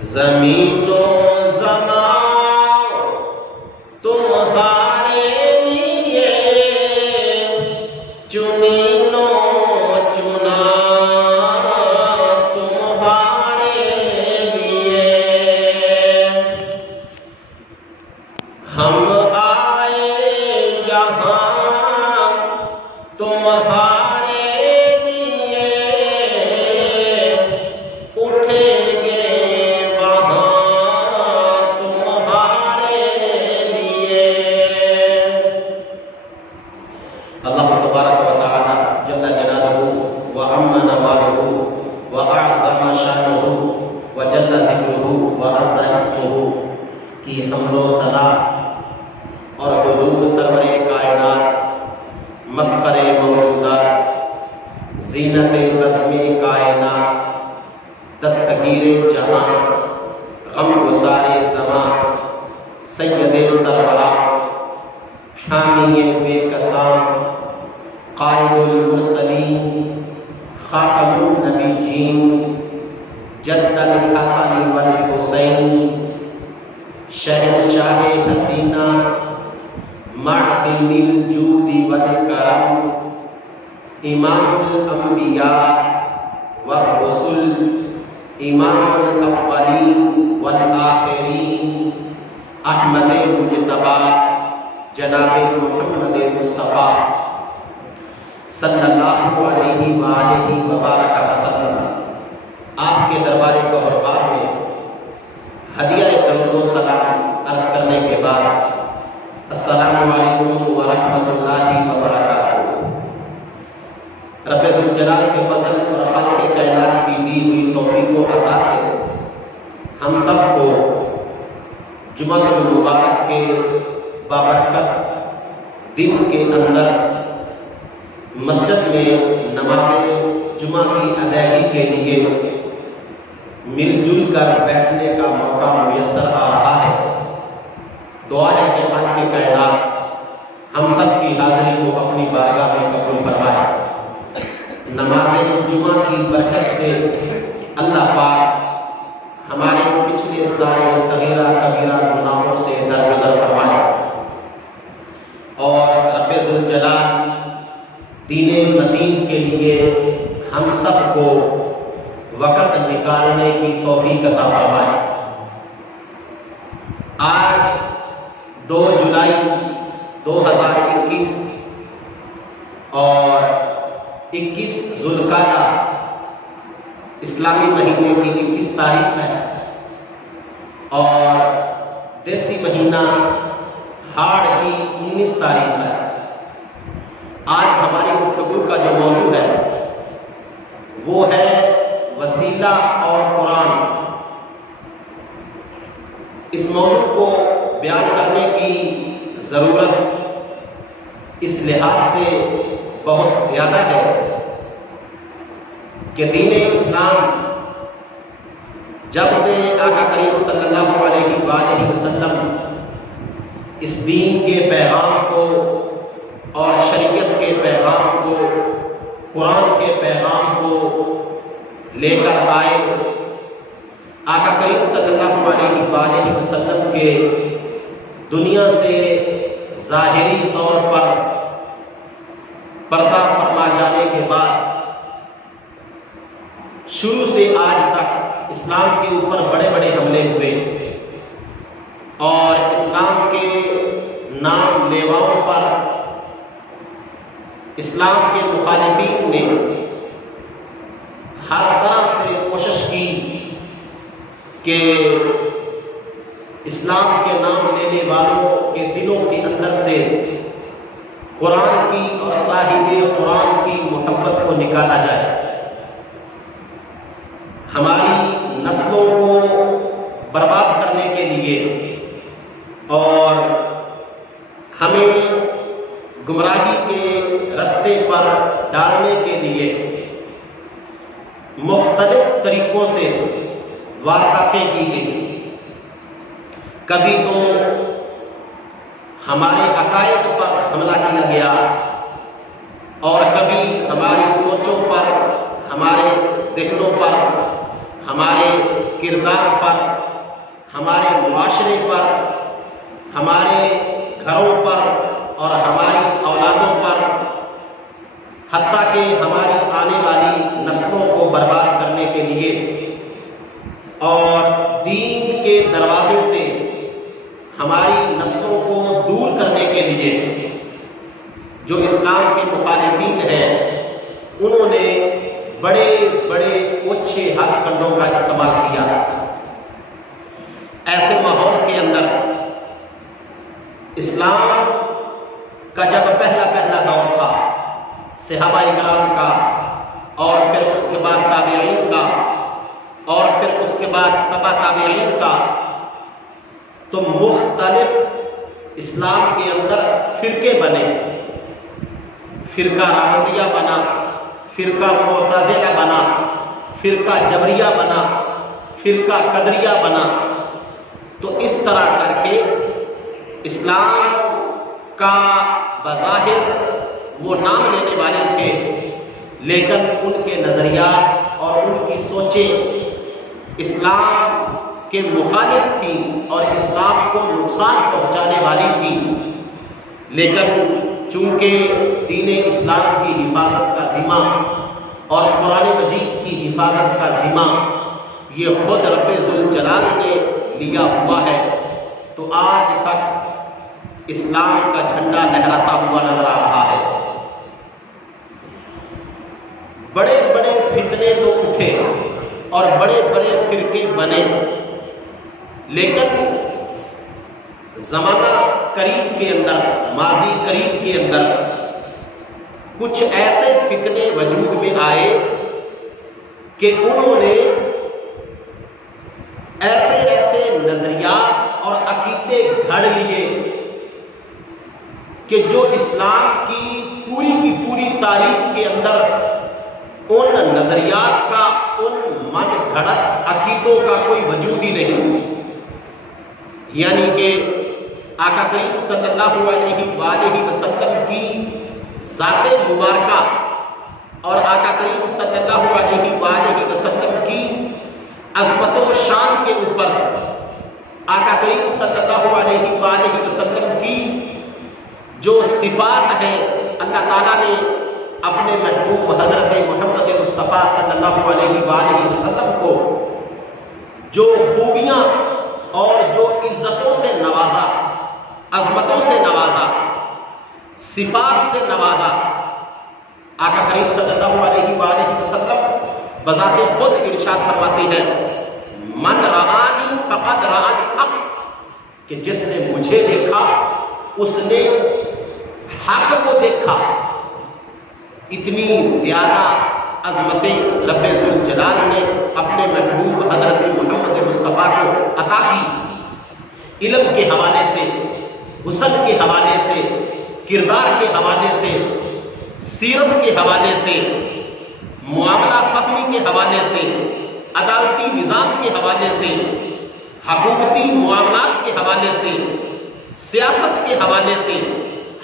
زمین و زمان تمہارے لیے چنین و چنا تمہارے لیے ہم آئے یہاں تمہارے لیے اٹھیں گے اللہ تبارک و تعالی جل جلالہ و عم نوالہ و اعظم شانہ و جل ذکرہ و عز اسمہ کی حمد و ثنا اور حضور سرور کائنات مفخر موجودات زینت بزم کائنات دستگیر جہاں غم گسار زمان سید سربراہ حامی بے کساں قائد المرسلین خاتم النبیین جد الحسن والحسین شہنشاہ حسینہ معدن الجود والکرم امام الانبیاء والرسل امام الاولین والآخرین احمد مجتبی جناب محمد مصطفیٰ صلی اللہ علیہ وآلہ وبارک وسلم آپ کے دربار قربان میں ہدیہ درود و سلام عرض کرنے کے بعد السلام علیکم ورحمۃ اللہ وبرکاتہ۔ رب ذوالجلال کے فضل اور خالق کائنات کی دی ہوئی توفیق و عطا سے ہم سب کو جمعہ المبارک کے بابرکت دن کے اندر مسجد میں نماز جمعہ کی ادائیگی کے لیے مل جل کر بیٹھنے کا موقع میسر آ رہا ہے۔ دعا ہے کہ خالق کائنات ہم سب کی حاضری کو اپنی بارگاہ میں قبول فرمائے۔ نماز جمعہ کی برکت سے اللہ پاک ہمارے پچھلے سارے صغیرہ کبیرہ گناہوں سے درگزر فرمائے اور رب ذوالجلال دین مدین کے لیے ہم سب کو وقت نکالنے کی توفیق عطا فرمائے۔ آج 2 جولائی 2021 اور 21 ذوالقعدہ اسلامی مہینے کی 21 تاریخ ہے اور دیسی مہینہ ہاڑ کی 19 تاریخ ہے۔ آج ہماری گفتگو کا جو موضوع ہے وہ ہے وسیلہ اور قرآن۔ اس موضوع کو بیان کرنے کی ضرورت اس لحاظ سے بہت زیادہ ہے کہ دین اسلام جب سے آقا کریم صلی اللہ علیہ وآلہ وسلم اس دین کے پیغام کو اور شریعت کے پیغام کو قرآن کے پیغام کو لے کر آئے، آقا کریم صلی اللہ علیہ وآلہ وسلم کے دنیا سے ظاہری طور پر پردہ فرما جانے کے بعد شروع سے آج تک اسلام کے اوپر بڑے بڑے حملے ہوئے اور اسلام کے نام لیواؤں پر اسلام کے مخالفین نے ہر طرح سے کوشش کی کہ اسلام کے نام لینے والوں کے دلوں کے اندر سے قرآن کی اور صاحب قرآن کی محبت کو نکالا جائے، ہماری نسلوں کو برباد کرنے کے لیے اور ہمیں گمراہی کے رستے پر ڈالنے کے لیے مختلف طریقوں سے وارداتیں کی گئی۔ کبھی تو ہمارے عقائد پر حملہ کیا گیا اور کبھی ہماری سوچوں پر، ہمارے ذہنوں پر ہمارے کردار پر، ہمارے معاشرے پر، ہمارے گھروں پر اور ہماری اولادوں پر، حتیٰ کہ ہماری آنے والی نسلوں کو برباد کرنے کے لیے اور دین کے دروازے سے ہماری نسلوں کو دور کرنے کے لیے جو اسلام کے مخالفین ہیں انہوں نے بڑے بڑے اونچے ہتھ کنڈوں کا استعمال کیا۔ ایسے ماحول کے اندر اسلام کا جب پہلا دور تھا صحابہ اکرام کا، اور پھر اس کے بعد تابعین کا، اور پھر اس کے بعد تبع تابعین کا، تو مختلف اسلام کے اندر فرقے بنے، فرقہ رافضیہ بنا، فرقہ معتزلہ بنا، فرقہ جبریہ بنا، فرقہ قدریہ بنا۔ تو اس طرح کر کے اسلام کا بظاہر وہ نام لینے والے تھے، لیکن ان کے نظریات اور ان کی سوچیں اسلام کے مخالف تھیں اور اسلام کو نقصان پہنچانے والی تھیں۔ لیکن چونکہ دین اسلام کی حفاظت کا ذمہ اور قرآن مجید کی حفاظت کا ذمہ یہ خود رب ذوالجلال نے لیا ہوا ہے، تو آج تک اسلام کا جھنڈا لہراتا ہوا نظر آ رہا ہے۔ بڑے بڑے فتنے تو اٹھے اور بڑے بڑے فرقے بنے، لیکن زمانہ قریب کے اندر، ماضی قریب کے اندر کچھ ایسے فتنے وجود میں آئے کہ انہوں نے ایسے ایسے نظریات اور عقیدے گھڑ لیے کہ جو اسلام کی پوری تاریخ کے اندر ان نظریات کا، ان من گھڑت عقیدوں کا کوئی وجود ہی نہیں۔ یعنی کہ آقا کریم صلی اللہ علیہ وآلہ وسلم کی ذات مبارکہ اور آقا کریم صلی اللہ علیہ وآلہ وسلم کی عظمت و شان کے اوپر آقا کریم صلی اللہ علیہ وآلہ وسلم کی جو صفات ہیں، اللہ تعالیٰ نے اپنے محبوب حضرت محمد مصطفیٰ صلی اللہ علیہ وآلہ وسلم کو جو خوبیاں اور جو عزتوں سے نوازا، عظمتوں سے نوازا، صفات سے نوازا، آقا کریم صلی اللہ علیہ وآلہ وسلم بذات خود ارشاد فرماتے ہیں من رآنی فقد رآ الحق، کہ جس نے مجھے دیکھا اس نے حق کو دیکھا۔ اتنی زیادہ عظمتیں رب ذوالجلال نے اپنے محبوب حضرت محمد مصطفیٰ کو عطا کی، علم کے حوالے سے، حسن کے حوالے سے، کردار کے حوالے سے، سیرت کے حوالے سے، معاملہ فہمی کے حوالے سے، عدالتی نظام کے حوالے سے، حکومتی معاملات کے حوالے سے، سیاست کے حوالے سے،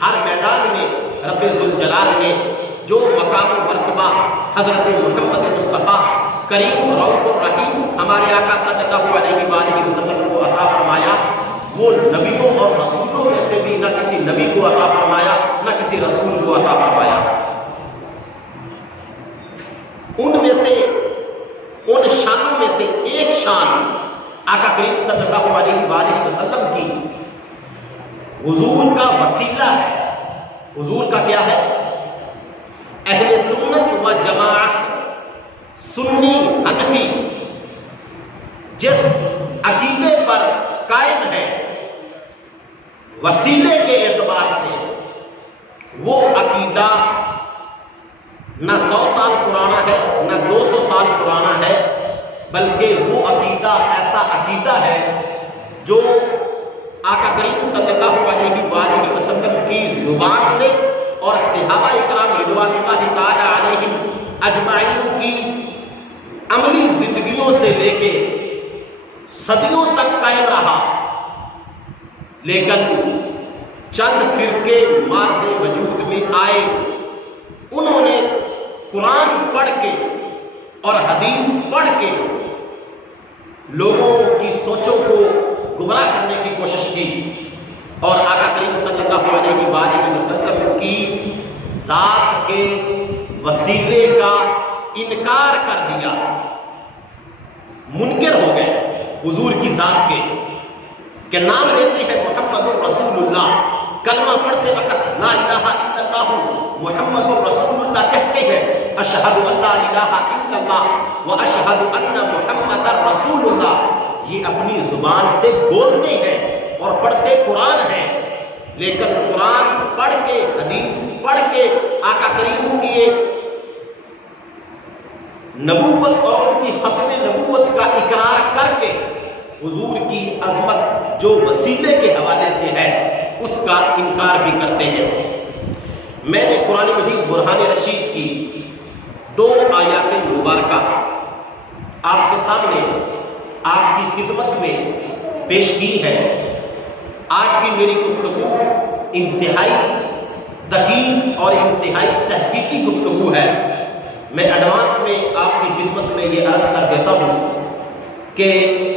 ہر میدان میں رب ذوالجلال نے جو مقام و مرتبہ حضرت محمد مصطفیٰ کریم رؤوف الرحیم ہمارے آقا صلی اللہ علیہ وآلہ وسلم کو عطا فرمایا، وہ نبیوں اور رسولوں میں سے بھی نہ کسی نبی کو عطا فرمایا نہ کسی رسول کو عطا فرمایا۔ ان میں سے، ان شانوں میں سے ایک شان آقا کریم صلی اللہ علیہ وآلہ وسلم کی حضور کا وسیلہ ہے۔ حضور کا کیا ہے؟ اہل سنت و جماعت، سنی حنفی جس عقیدے پر قائم ہے، وسیلے کے اعتبار سے وہ عقیدہ نہ 100 سال پرانا ہے نہ 200 سال پرانا ہے، بلکہ وہ عقیدہ ایسا عقیدہ ہے جو آقا کریم صلی اللہ علیہ وآلہ وسلم کی زبان سے اور صحابہ اکرام رضوان اللہ تعالی علیہم اجمعین کی عملی زندگیوں سے لے کے صدیوں تک قائم رہا۔ لیکن چند فرقے مارز وجود میں آئے، انہوں نے قرآن پڑھ کے اور حدیث پڑھ کے لوگوں کی سوچوں کو گمراہ کرنے کی کوشش کی اور آقا کریم صلی اللہ علیہ وآلہ وسلم کی ذات کے وسیلے کا انکار کر دیا، منکر ہو گئے حضور کی ذات کے، کہ نام لیتے ہیں محمد الرسول اللہ، کلمہ پڑھتے وقت لا الہ الا اللہ محمد الرسول اللہ کہتے ہیں، اشہد ان لا الہ الا اللہ و اشہد ان محمد الرسول اللہ، یہ اپنی زبان سے بولتے ہیں اور پڑھتے قرآن ہیں، لیکن قرآن پڑھ کے، حدیث پڑھ کے، آقا کریم کی نبوت اور ان کی ختم نبوت کا اقرار کر کے حضور کی عظمت جو وسیلے کے حوالے سے ہے اس کا انکار بھی کرتے ہیں۔ میں نے قرآن مجید برہان رشید کی 2 آیات مبارکہ آپ کے سامنے، آپ کی خدمت میں پیش کی ہے۔ آج کی میری گفتگو انتہائی دقیق اور انتہائی تحقیقی گفتگو ہے۔ میں ایڈوانس میں آپ کی خدمت میں یہ عرض کر دیتا ہوں کہ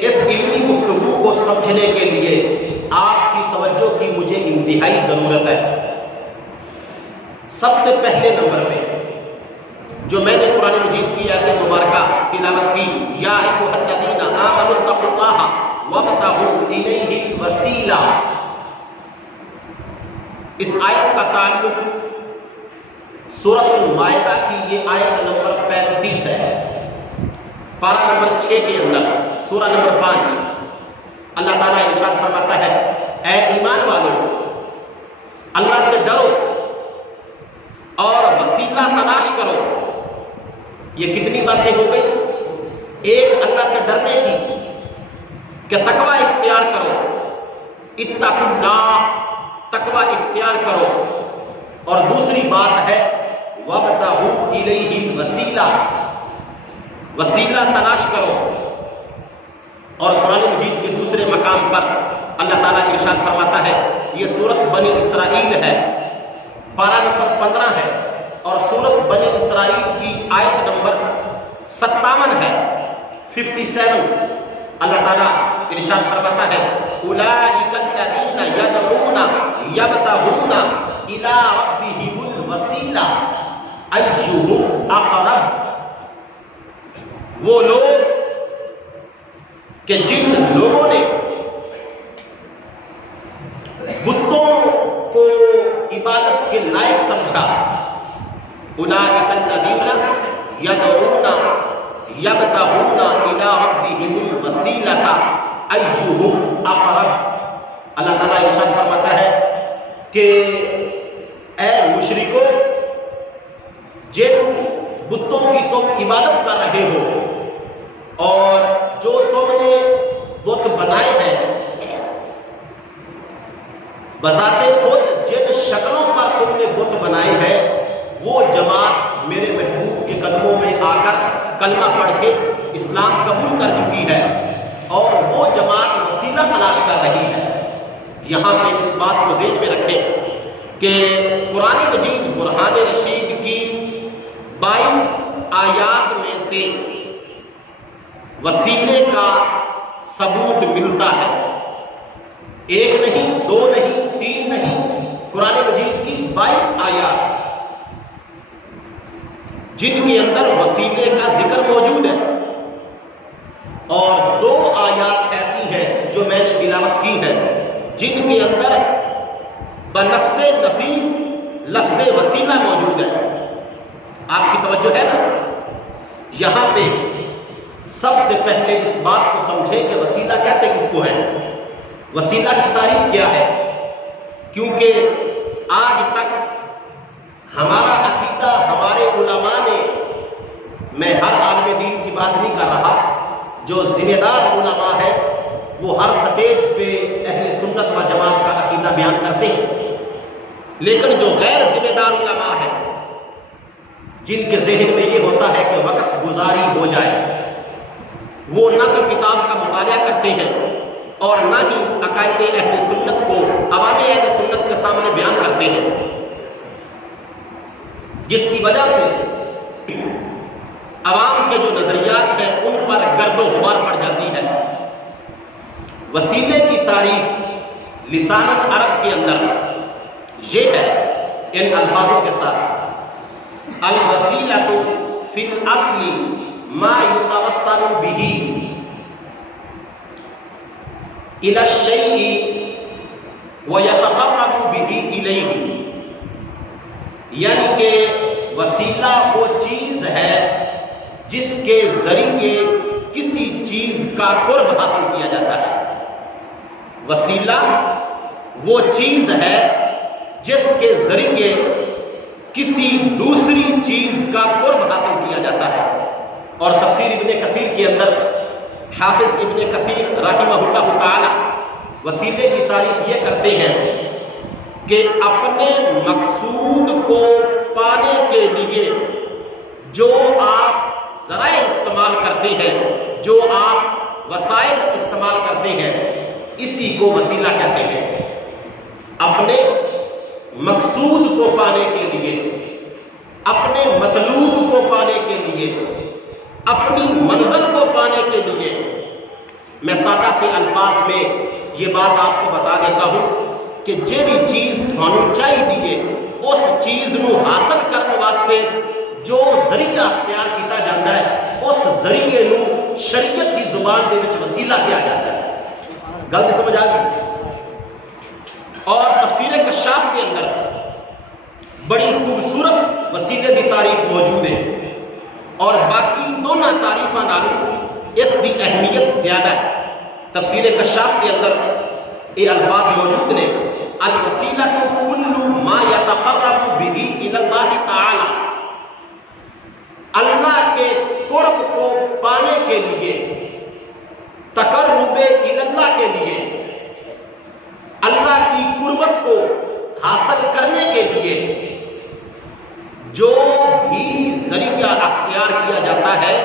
اس علمی گفتگو کو سمجھنے کے لیے آپ کی توجہ کی مجھے انتہائی ضرورت ہے۔ سب سے پہلے نمبر پہ جو میں نے قرآن مجید کی آیت مبارکہ تلاوت کی، یا ایھا الذین آمنوا اتقوا اللہ وابتغوا الیہ الوسیلہ، اس آیت کا تعلق سورۃ المائدہ کی یہ آیت نمبر 35 ہے، پارہ نمبر 6 کے اندر، سورہ نمبر 5۔ اللہ تعالیٰ ارشاد فرماتا ہے، اے ایمان والو، اللہ سے ڈرو اور وسیلہ تلاش کرو۔ یہ کتنی باتیں ہو گئی؟ ایک اللہ سے ڈرنے کی کہ تقوی اختیار کرو، اتقوا اللہ، تقوی اختیار کرو، اور دوسری بات ہے وابتغوا الیہ الوسیلہ، وسیلہ تلاش کرو۔ اور قرآن مجید کے دوسرے مقام پر اللہ تعالیٰ ارشاد فرماتا ہے، یہ سورۃ بنی اسرائیل ہے، پارہ نمبر 15 ہے، اور سورۃ بنی اسرائیل کی آیت نمبر 57 ہے، 57۔ اللہ تعالیٰ ارشاد فرماتا ہے، اولئک الذین یدعون یبتغون الی ربہم الوسیلہ ایہم اقرب، وہ لوگ کہ جن لوگوں نے بتوں کو عبادت کے لائق سمجھا، اولئک الذین یدعون یبتغون الی ربہم الوسیلۃ ایہم اقرب۔ اللہ تعالیٰ ارشاد فرماتا ہے کہ اے مشرکو، جن بتوں کی تم عبادت کر رہے ہو اور جو تم نے بت بنائے ہیں، بذات خود جن شکلوں پر تم نے بت بنائے ہیں، وہ جماعت میرے محبوب کے قدموں میں آ کر کلمہ پڑھ کے اسلام قبول کر چکی ہے، اور وہ جماعت وسیلہ تلاش کر رہی ہے۔ یہاں پہ اس بات کو ذہن میں رکھیں کہ قرآن مجید برہان رشید کی 22 آیات میں سے وسیلے کا ثبوت ملتا ہے، 1 نہیں، 2 نہیں، 3 نہیں، قرآن مجید کی 22 آیات جن کے اندر وسیلے کا ذکر موجود ہے، اور 2 آیات ایسی ہیں جو میں نے تلاوت کی ہے جن کے اندر بلفظ نفیس لفظ وسیلہ موجود ہے۔ آپ کی توجہ ہے نا؟ یہاں پہ سب سے پہلے اس بات کو سمجھیں کہ وسیلہ کہتے کس کو ہے، وسیلہ کی تعریف کیا ہے، کیونکہ آج تک ہمارا عقیدہ، ہمارے علماء نے، میں ہر عالم دین کی بات نہیں کر رہا، جو ذمہ دار علماء ہے وہ ہر سٹیج پہ اہل سنت و جماعت کا عقیدہ بیان کرتے ہیں، لیکن جو غیر ذمہ دار علماء ہیں، جن کے ذہن میں یہ ہوتا ہے کہ وقت گزاری ہو جائے، وہ نہ تو کتاب کا مطالعہ کرتے ہیں اور نہ ہی عقائد اہل سنت کو عوام اہل سنت کے سامنے بیان کرتے ہیں، جس کی وجہ سے عوام کے جو نظریات ہیں ان پر گرد و غبار پڑ جاتی ہے۔ وسیلے کی تعریف لسان عرب کے اندر یہ ہے ان الفاظوں کے ساتھ: الوسیلۃ فی الاصل ما یتوسل بہ الی الشیء ویتقرب بہ الیہ. یعنی کہ وسیلہ وہ چیز ہے جس کے ذریعے کسی چیز کا قرب حاصل کیا جاتا ہے. وسیلہ وہ چیز ہے جس کے ذریعے کسی دوسری چیز کا قرب حاصل کیا جاتا ہے. اور تفسیر ابن کثیر کے اندر حافظ ابن کثیر رحمہ اللہ تعالی وسیلے کی تعریف یہ کرتے ہیں کہ اپنے مقصود کو پانے کے لیے جو آپ ذرائع استعمال کرتے ہیں، جو آپ وسائل استعمال کرتے ہیں، اسی کو وسیلہ کہتے ہیں. اپنے مقصود کو پانے کے لیے، اپنے مطلوب کو پانے کے لیے، اپنی منزل کو پانے کے لیے. میں سادہ سے الفاظ میں یہ بات آپ کو بتا دیتا ہوں کہ جیڑی چیز تھانوں چاہیے اس چیز نو حاصل کرنے واسطے جو ذریعہ اختیار کیتا جاتا ہے اس ذریعے نو شریعت کی زبان دے وچ وسیلہ کیا جاتا ہے. گل سمجھ آ گئی؟ اور تفسیر کشاف کے اندر بڑی خوبصورت وسیلے کی تعریف موجود ہے، اور باقی دونوں تعریفاں نالوں اس کی اہمیت زیادہ ہے. تفسیر کشاف کے اندر یہ الفاظ موجود نے: الوسیلۃ کل ما یتقرب بہ الی اللہ تعالی. اللہ کے قرب کو پانے کے لیے، تقرب الی اللہ کے لیے، اللہ کی قربت کو حاصل کرنے کے لیے جو بھی ذریعہ اختیار کیا جاتا ہے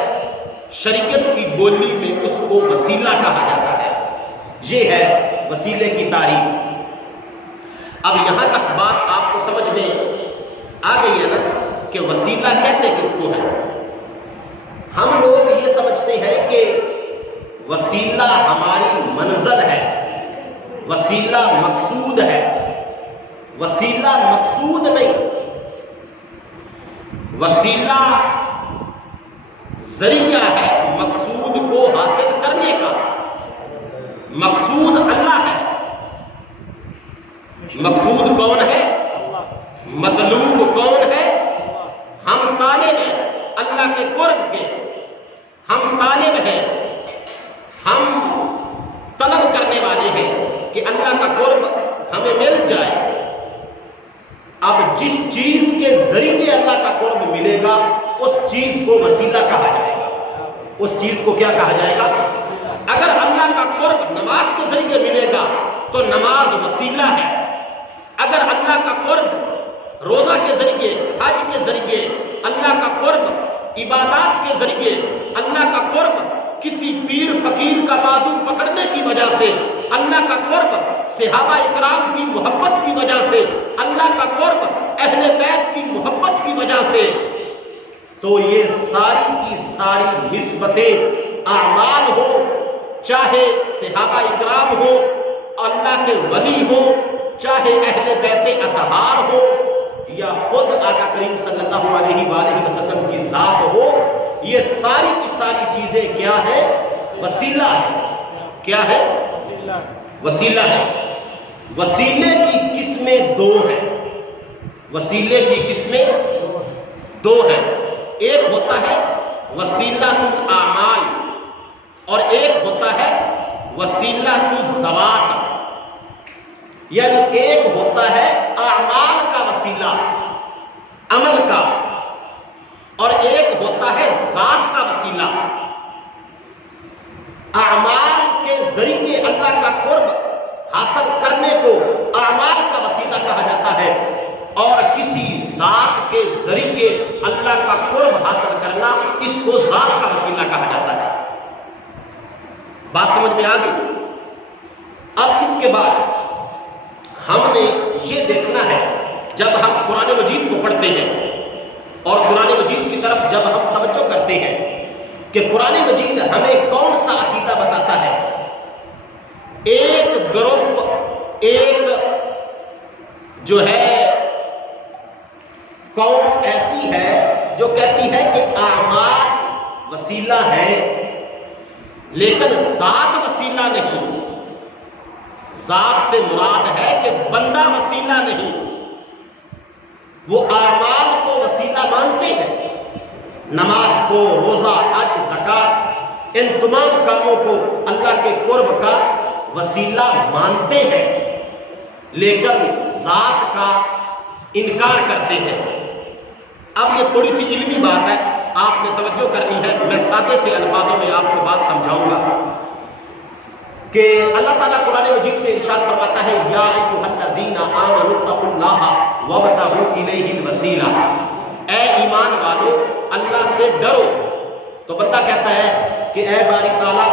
شریعت کی بولی میں اس کو وسیلہ کہا جاتا ہے. یہ ہے وسیلے کی تعریف. اب یہاں تک بات آپ کو سمجھ میں آ گئی ہے نا کہ وسیلہ کہتے کس کو ہے. ہم لوگ یہ سمجھتے ہیں کہ وسیلہ ہماری منزل ہے، وسیلہ مقصود ہے. وسیلہ مقصود نہیں، وسیلہ ذریعہ ہے مقصود کو حاصل کرنے کا. مقصود اللہ ہے. مقصود کون ہے؟ مطلوب کون ہے؟ ہم طالب ہیں اللہ کے قرب کے. ہم طالب ہیں، ہم طلب کرنے والے ہیں کہ اللہ کا قرب ہمیں مل جائے. اب جس چیز کے ذریعے اللہ کا قرب ملے گا اس چیز کو وسیلہ کہا جائے گا. اس چیز کو کیا کہا جائے گا؟ اگر اللہ کا قرب نماز کے ذریعے ملے گا تو نماز وسیلہ ہے. اگر اللہ کا قرب روزہ کے ذریعے، حج کے ذریعے، اللہ کا قرب عبادات کے ذریعے، اللہ کا قرب کسی پیر فقیر کا بازو پکڑنے کی وجہ سے، اللہ کا قرب صحابہ اکرام کی محبت کی وجہ سے، اللہ کا قرب اہل بیت کی محبت کی وجہ سے، تو یہ ساری کی ساری نسبتیں اعمال ہو، چاہے صحابہ اکرام ہو، اللہ کے ولی ہو، چاہے اہل بیت اطہار ہو، یا خود آقا کریم صلی اللہ علیہ وآلہ وسلم کی ذات ہو، یہ ساری کی ساری چیزیں کیا ہے؟ وسیلہ ہے. کیا ہے؟ وسیلہ ہے. وسیلے کی قسمیں دو ہیں. وسیلے کی قسمیں دو ہیں. ایک ہوتا ہے وسیلہ الاعمال اور ایک ہوتا ہے وسیلہ الذوات. یعنی ایک ہوتا ہے اعمال کا وسیلہ، عمل کا، اور ایک ہوتا ہے ذات کا وسیلہ. اعمال کے ذریعے اللہ کا قرب حاصل کرنے کو اعمال کا وسیلہ کہا جاتا ہے، اور کسی ذات کے ذریعے اللہ کا قرب حاصل کرنا اس کو ذات کا وسیلہ کہا جاتا ہے. بات سمجھ میں آ گئی؟ اب اس کے بعد ہم نے یہ دیکھنا ہے، جب ہم قرآن مجید کو پڑھتے ہیں اور قرآن مجید کی طرف جب ہم توجہ کرتے ہیں کہ قرآن مجید ہمیں کون سا عقیدہ بتاتا ہے، ایک گروپ، ایک جو ہے قوم ایسی ہے جو کہتی ہے کہ اعمال وسیلہ ہے لیکن ذات وسیلہ نہیں. ذات سے مراد ہے کہ بندہ وسیلہ نہیں. وہ اعمال کو وسیلہ مانتے ہیں، نماز کو، روزہ، حج، زکات، ان تمام کاموں کو اللہ کے قرب کا وسیلہ مانتے ہیں لیکن ذات کا انکار کرتے ہیں. اب یہ تھوڑی سی علمی بات ہے، آپ نے توجہ کرنی ہے. میں سادے سے الفاظوں میں آپ کو بات سمجھاؤں گا کہ اللہ تعالیٰ قرآن مجید میں ارشاد فرماتا ہے یا ایھا الذین آمنوا اتقوا اللہ وابتغوا الیہ الوسیلہ. اے ایمان والو اللہ سے ڈرو. تو بندہ کہتا ہے کہ اے باری تعالیٰ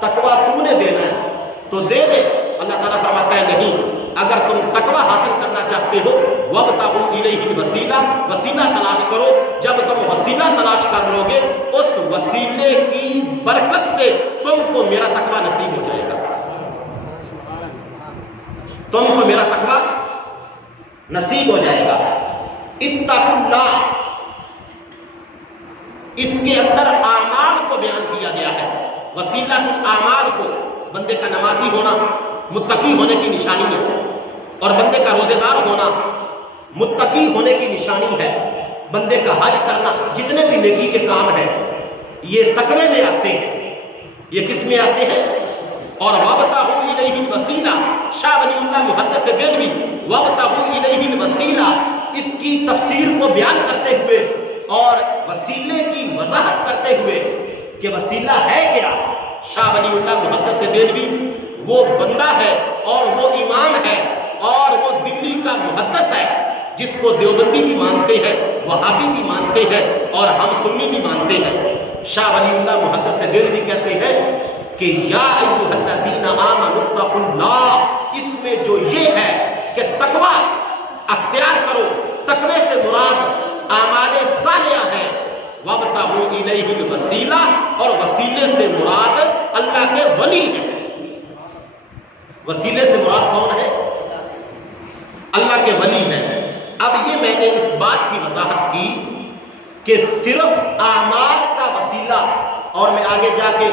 تقویٰ تو نے دینا ہے تو دے دے. اللہ تعالیٰ فرماتا ہے نہیں، اگر تم تقویٰ حاصل کرنا چاہتے ہو وابتغوا الیہ الوسیلہ، وسیلہ تلاش کرو. جب تم وسیلہ تلاش کر لو گے اس وسیلے کی برکت سے تم کو میرا تقویٰ نصیب ہو جائے گا. تم کو میرا تقویٰ نصیب ہو جائے گا. اتقوا اللہ، اس کے اندر اعمال کو بیان کیا گیا ہے. وسیلہ اعمال کو، بندے کا نمازی ہونا متقی ہونے کی نشانی ہے اور بندے کا روزے دار ہونا متقی ہونے کی نشانی ہے. بندے کا حج کرنا، جتنے بھی نیکی کے کام ہیں یہ تقوی میں آتے ہیں. یہ کس میں آتے ہیں؟ اور وابتغوا الیہ الوسیلہ، شاہ ولی اللہ محدث دہلوی وابتغوا الیہ الوسیلہ اس کی تفسیر کو بیان کرتے ہوئے اور وسیلے کی وضاحت کرتے ہوئے کہ وسیلہ ہے کیا. شاہ ولی اللہ محدث دہلوی وہ بندہ ہے اور وہ امام ہے اور وہ دلی کا محدث ہے جس کو دیوبندی بھی مانتے ہیں، وہابی بھی مانتے ہیں اور ہم سنی بھی مانتے ہیں. شاہ ولی اللہ محدث دہلوی کہتے ہیں کہ یا ایھا الذین آمنوا اتقوا اللہ، اس میں جو یہ ہے کہ تقویٰ اختیار کرو. تقوی سے مراد اعمال صالحہ ہے. وابتغوا الیہ الوسیلہ، اور وسیلے سے مراد اللہ کے ولی ہیں. وسیلے سے مراد کون ہے؟ اللہ کے ولی ہیں. اب یہ میں نے اس بات کی وضاحت کی کہ صرف اعمال کا وسیلہ، اور میں آگے جا کے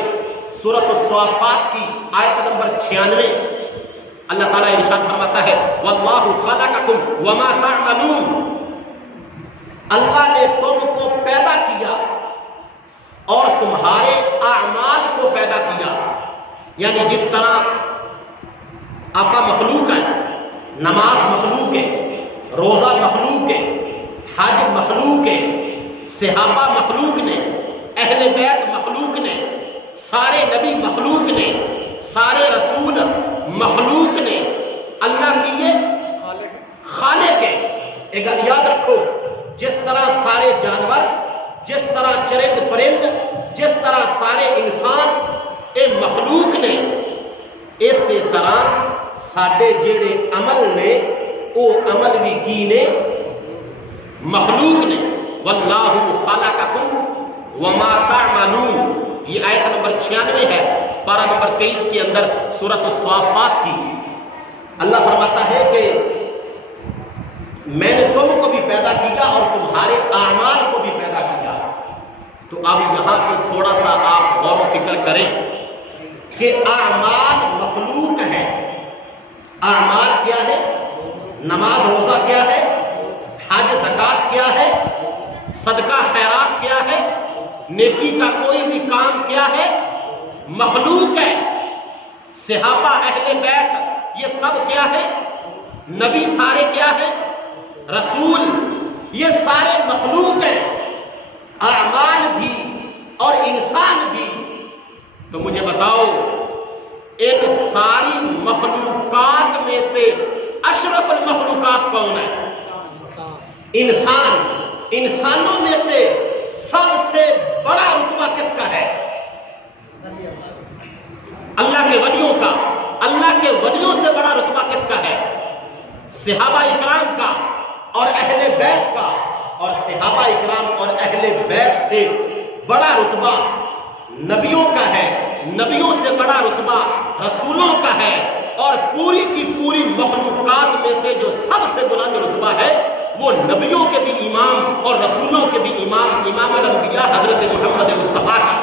سورۃ الصافات کی آیت نمبر 96 اللہ تعالیٰ ارشاد فرماتا ہے واللہ خلقکم وما تعملون، اللہ نے تم کو پیدا کیا اور تمہارے اعمال کو پیدا کیا. یعنی جس طرح آقا مخلوق ہے، نماز مخلوق ہے، روزہ مخلوق ہے، حج مخلوق ہے، صحابہ مخلوق نے، اہل بیت مخلوق نے، سارے نبی مخلوق نے، سارے رسول مخلوق نے. اللہ کی یہ خالق ہے. ایک بات یاد رکھو، جس طرح سارے جانور، جس طرح چرند پرند، جس طرح سارے انسان اے مخلوق نے، اسی طرح ساڈے جڑے عمل نے او عمل بھی کی نے مخلوق نے. واللہ خلقکم وما تعملون، یہ آیت نمبر 96 ہے پارہ نمبر 23 کے اندر سورۃ الصافات کی. اللہ فرماتا ہے کہ میں نے تم کو بھی پیدا کیا اور تمہارے اعمال کو بھی پیدا کیا. تو اب یہاں پہ تھوڑا سا آپ غور و فکر کریں کہ اعمال مخلوق ہے. اعمال کیا ہے؟ نماز روزہ کیا ہے؟ حج زکات کیا ہے؟ صدقہ خیرات کیا ہے؟ نیکی کا کوئی بھی کام کیا ہے؟ مخلوق ہے. صحابہ اہل بیت یہ سب کیا ہے؟ نبی سارے کیا ہے؟ رسول. یہ سارے مخلوق ہیں، اعمال بھی اور انسان بھی. تو مجھے بتاؤ ان ساری مخلوقات میں سے اشرف المخلوقات کون ہے؟ انسان. انسانوں میں سے سب سے بڑا رتبہ کس کا ہے؟ اللہ کے ولیوں کا. اللہ کے ولیوں سے بڑا رتبہ کس کا ہے؟ صحابہ اکرام کا اور اہل بیت کا. اور صحابہ اکرام اور اہل بیت سے بڑا رتبہ نبیوں کا ہے. نبیوں سے بڑا رتبہ رسولوں کا ہے اور پوری کی پوری مخلوقات میں سے جو سب سے بلند رتبہ ہے وہ نبیوں کے بھی امام اور رسولوں کے بھی امام، امام الانبیاء حضرت محمد مصطفیٰ کا۔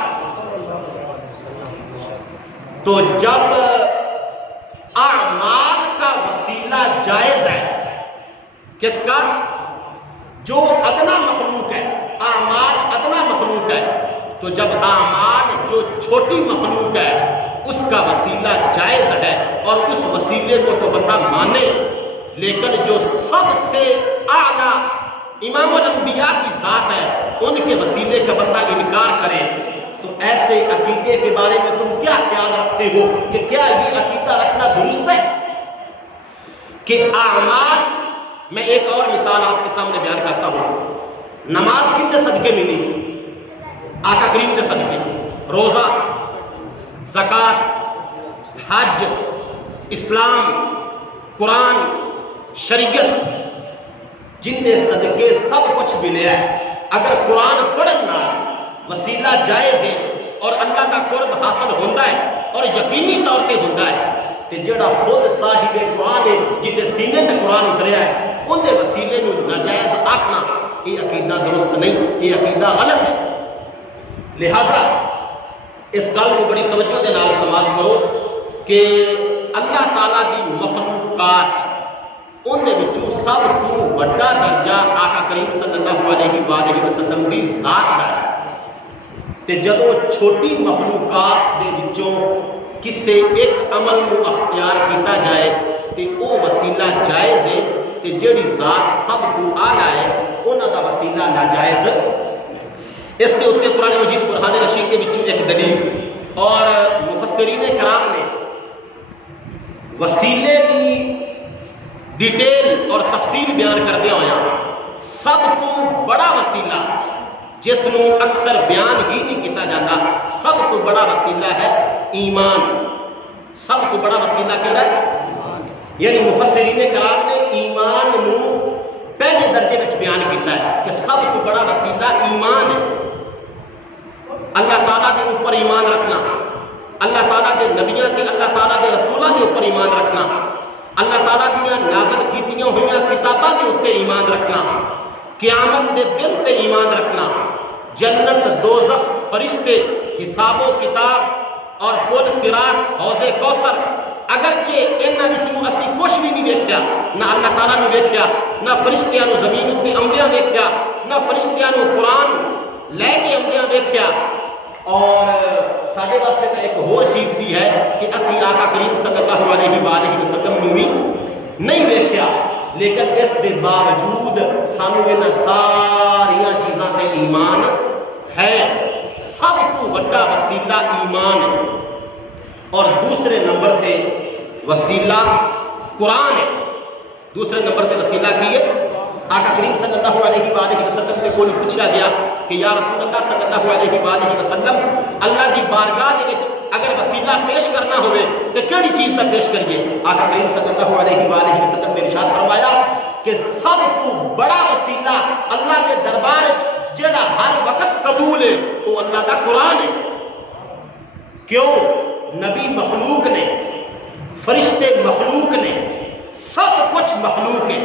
تو جب اعمال کا وسیلہ جائز ہے، کس کا؟ جو ادنا مخلوق ہے، اعمال ادنا مخلوق ہے، تو جب اعمال جو چھوٹی مخلوق ہے اس کا وسیلہ جائز ہے اور اس وسیلے کو تو بندہ مانے، لیکن جو سب سے اعلیٰ امام الانبیاء کی ذات ہے ان کے وسیلے کا بندہ انکار کرے، تو ایسے عقیدے کے بارے میں تم کیا خیال رکھتے ہو کہ کیا یہ عقیدہ رکھنا درست ہے کہ اعمال؟ میں ایک اور مثال آپ کے سامنے بیان کرتا ہوں۔ نماز کتنے صدقے ملی؟ آقا کریم کے صدقے، روزہ، زکوٰۃ، حج، اسلام، قرآن، شریعت، جتنے صدقے سب کچھ ملے ہے۔ اگر قرآن پڑھنا وسیلہ جائز ہے اور اللہ کا قرب حاصل ہوتا ہے اور یقینی طور پہ ہوتا ہے، تو جڑا خود صاحب قرآن ہے جن کے سینے تے قرآن اتریا ہے ان کے وسیلے نو ناجائز آکھنا یہ عقیدہ درست نہیں، یہ عقیدہ غلط ہے۔ لہذا اس گل کو بڑی توجہ دے نال سماعت کرو کہ اللہ تعالیٰ کی مخلوقات ان دے وچوں سب تو وڈا درجہ آقا کریم صلی اللہ علیہ وآلہ وسلم دی ذات دا ہے، تے جدوں چھوٹی مخلوقات دے وچوں کسے ایک عمل کو اختیار کیتا جائے تے او وسیلہ جائز ہے، تے جڑی ذات سب کو اعلیٰ ہے انہاں دا وسیلہ ناجائز۔ اس کے اوپر قرآن مجید برہان رشید کے وچوں ایک دلیل، اور مفسرین کرام نے وسیلے کی ڈیٹیل اور تفصیل بیان کردے ہویا سب تو بڑا وسیلہ جس نو اکثر بیان ہی نہیں کیتا جاتا، سب تو بڑا وسیلہ ہے ایمان۔ سب تو بڑا وسیلہ کیڑا ہے؟ یعنی مفسرین کرام نے ایمان نو پہلے درجے میں بیان کیتا ہے کہ سب تو بڑا وسیلہ ایمان ہے۔ اللہ تعالیٰ کے اوپر ایمان رکھنا، اللہ تعالیٰ کے نبیوں کے، اللہ تعالیٰ کے رسولوں کے اوپر ایمان رکھنا، اللہ تعالیٰ دیا نازل کیتیاں ہوئیاں کتاباں کے اوپر ایمان رکھنا، قیامت کے دن تے ایمان رکھنا، جنت، دوزخ، فرشتے، حساب و کتاب اور پل صراط، حوض کوثر، اگرچہ انہاں وچوں اسی کچھ بھی نہیں ویکھیا، نہ اللہ تعالیٰ نے ویکھیا، نہ فرشتیاں نو زمین تے انبیاء ویکھیا، نہ فرشتیاں نو قرآن لے کے انبیاء ویکھیا، اور سارے واسطے کا ایک اور چیز بھی ہے کہ اسی آقا کریم صلی اللہ علیہ وآلہ وسلم نو بھی نہیں ویکھیا، لیکن اس کے باوجود سانو انہاں ساریاں چیزاں تے ایمان ہے۔ سب تو بڑا وسیلہ ایمان ہے، اور دوسرے نمبر تے وسیلہ قرآن ہے۔ دوسرے نمبر تے وسیلہ کی ہے؟ آقا کریم صلی اللہ علیہ وآلہ وسلم کے کول پوچھا گیا کہ یا رسول اللہ صلی اللہ علیہ وآلہ وسلم، اللہ کی بارگاہ دے وچ اگر وسیلہ پیش کرنا ہوئے تو کیڑی چیز کا پیش کریے؟ آقا کریم صلی اللہ علیہ وآلہ وسلم نے ارشاد فرمایا کہ سب تو بڑا وسیلہ اللہ کے دربار وچ جڑا ہر وقت قبول ہے وہ اللہ کا قرآن ہے۔ کیوں؟ نبی مخلوق نے، فرشتے مخلوق نے، سب کچھ مخلوق ہے،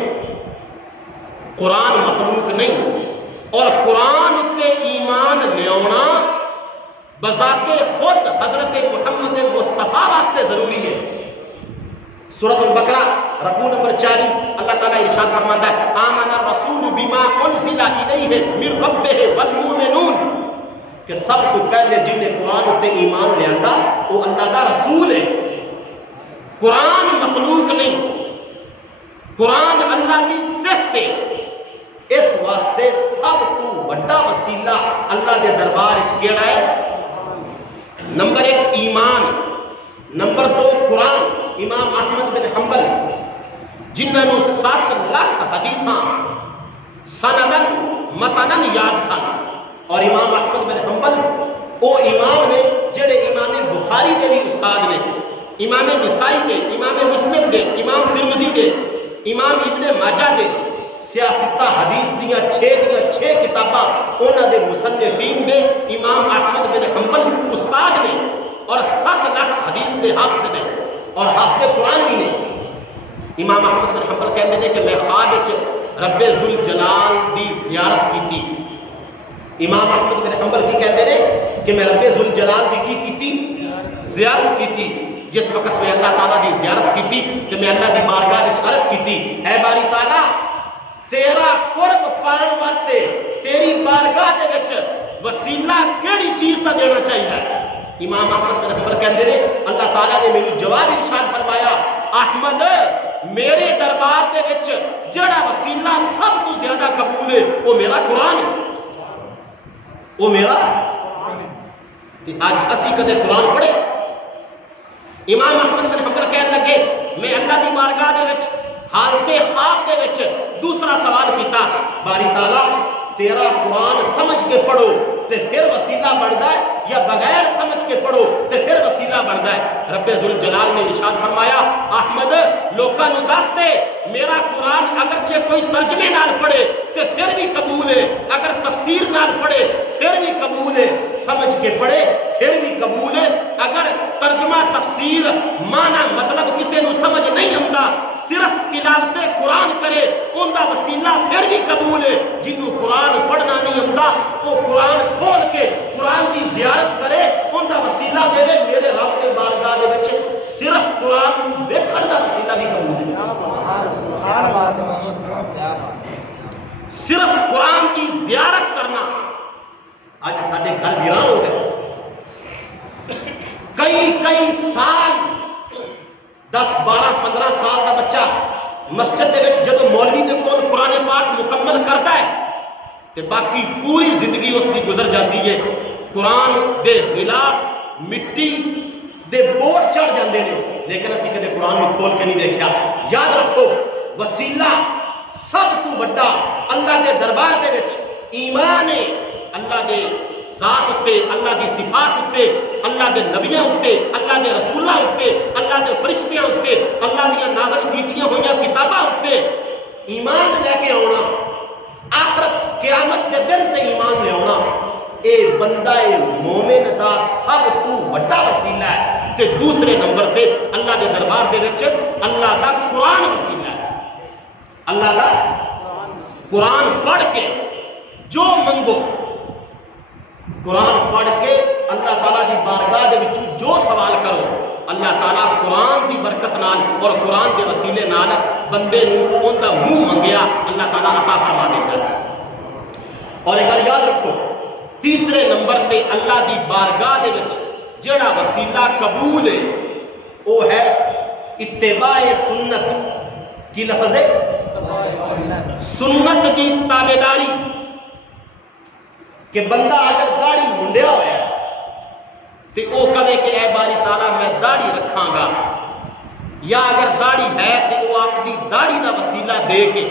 قرآن مخلوق نہیں، اور قرآن تے ایمان لیونا بذات خود حضرت محمد مصطفیٰ واسطے ضروری ہے۔ سورۃ البقرہ رکوع نمبر 40 اللہ تعالیٰ ارشاد فرماتا ہے آمن الرسول بما انزل الیہ من ربہ والمؤمنون، کہ سب تو پہلے جن نے قرآن تے ایمان لیا وہ اللہ کا رسول ہے۔ قرآن مخلوق نہیں، قرآن اللہ کی صفت ہے، اس واسطے سب تو بڑا وسیلہ اللہ کے دربار وچ کیڑا ہے؟ نمبر 1 ایمان، نمبر 2 قرآن۔ امام احمد بن حنبل جنہاں نو 7 لاکھ حدیثاں سندن متنن یاد سن، اور امام احمد بن حنبل او امام نے جڑے امام بخاری دے بھی استاد نے، امام نسائی دے، امام مسلم دے، امام ترمذی دے، امام ابن ماجہ دے، سیاستہ حدیث دیاں 6 کتاباں انہاں دے مصنفین دے امام احمد بن حنبل استاد نے، اور 7 لاکھ حدیث دے حافظ نے، اور حافظ قرآن بھی نے. امام احمد بن حنبل کہتے ہیں کہ میں خواب وچ رب ذوالجلال دی زیارت کی. امام احمد بن حنبل کی کہتے ہیں کہ میں رب ذوالجلال دی کی زیارت کی. جس وقت میں اللہ تعالیٰ دی زیارت کی تو میں اللہ دی بارگاہ وچ عرض کی اے باری تعالیٰ تیرا قرب پان واسطے تیری بارگاہ دے وچ وسیلہ کیڑی چیز کا دینا چاہیے. امام احمد بن حنبل کہتے ہیں اللہ تعالیٰ نے میری جواب ارشاد فرمایا احمد میرے دربار دے وچ جڑا وسیلہ سب تو زیادہ قبول ہے وہ میرا قرآن ہے. وہ میرا آج اسی کدے قرآن پڑھے. امام احمد بن حنبل کہنے لگے میں اللہ دی بارگاہ دے وچ حالت خواب دے وچ دوسرا سوال کیتا باری تعالیٰ تیرا قرآن سمجھ کے پڑھو تے پھر وسیلہ بڑھتا ہے یا بغیر سمجھ کے پڑھو تے پھر وسیلہ بڑھتا ہے. رب ذوالجلال نے ارشاد فرمایا احمد لوکاں نوں دس دے میرا قرآن اگرچہ کوئی ترجمے نال پڑھے تے پھر بھی قبول ہے, اگر تفسیر نال پڑھے پھر بھی قبول ہے, سمجھ کے پڑھے پھر بھی قبول ہے, اگر ترجمہ تفسیر معنی مطلب کسی نوں سمجھ نہیں آتا صرف تلاوت قرآن کرے ان دا وسیلہ پھر بھی قبول ہے. جنوں قرآن پڑھنا نہیں آتا وہ قرآن کھول کے قرآن کی زیارت کرے ان دا وسیلہ دے دے میرے رب کے بارگاہ دے وچ صرف قرآن کو ویکھن دا وسیلہ بھی قبول ہے. صرف قرآن کی زیارت کرنا آج ساڈے گھر ویران ہو گئے. کئی سال 10 12 15 سال کا بچہ مسجد دے وچ جدوں مولوی دے کول قرآن پاک مکمل کرتا ہے تے باقی پوری زندگی اس کی گزر جاتی ہے قرآن دے خلاف مٹی دے بوجھ چڑھ جاندے نے, لیکن اسی کدے قرآن میں کھول کے نہیں دیکھا. یاد رکھو وسیلہ سب تو بڑا اللہ دے دربار دے وچ ایمان ہے, اللہ دے ذات اتے, اللہ دی صفات اتے, اللہ دے نبیاں اتے, اللہ دے رسولاں اتے, اللہ دے فرشتیاں اتے, اللہ دیا نازل کیتیاں ہوئیاں کتاباں اتے ایمان لے کے آنا, آخرت قیامت دے دن تے ایمان لے آنا, اے بندہ مومن دا سب تو بڑا وسیلہ ہے. تے دوسرے نمبر تے اللہ دے دربار دے وچ اللہ دا قرآن وسیلہ ہے. اللہ دا قرآن پڑھ کے جو منگو, قرآن پڑھ کے اللہ تعالیٰ دی بارگاہ دے وچوں جو سوال کرو اللہ تعالیٰ قرآن دی برکت نال اور قرآن دے وسیلے نال بندے نوں اون دا منہ منگیا اللہ تعالیٰ عطا فرما دیندا ہے. اور ایک گل یاد رکھو تیسرے نمبر تے اللہ دی بارگاہ دے وچ جڑا وسیلہ قبول ہے وہ ہے اتباع سنت. کی لفظ ہے سنت دی تابعداری. کہ بندہ اگر داڑھی منڈیا ہوا ہے تے او کہے کہ اے باری تعالیٰ میں داڑھی رکھاں گا, یا اگر داڑھی ہے تے وہ اپنی داڑھی دا وسیلہ دے کے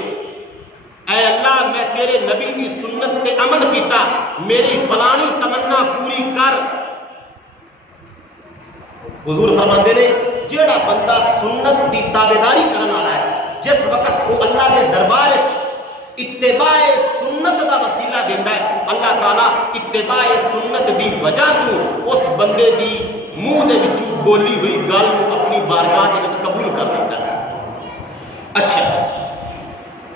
اے اللہ میں تیرے نبی کی سنت تے عمل کیتا میری فلانی تمنا پوری کر. حضور فرماندے نے جیڑا بندہ سنت دی تابعداری کرن والا ہے جس وقت وہ اللہ کے دربار وچ اتباع سنت دا وسیلہ دیندا ہے اللہ تعالیٰ اتباع سنت دی وجہ تو اس بندے دی منہ دے وچوں بولی ہوئی گل کو اپنی بارگاہ دے وچ قبول کر لیندا ہے. اچھا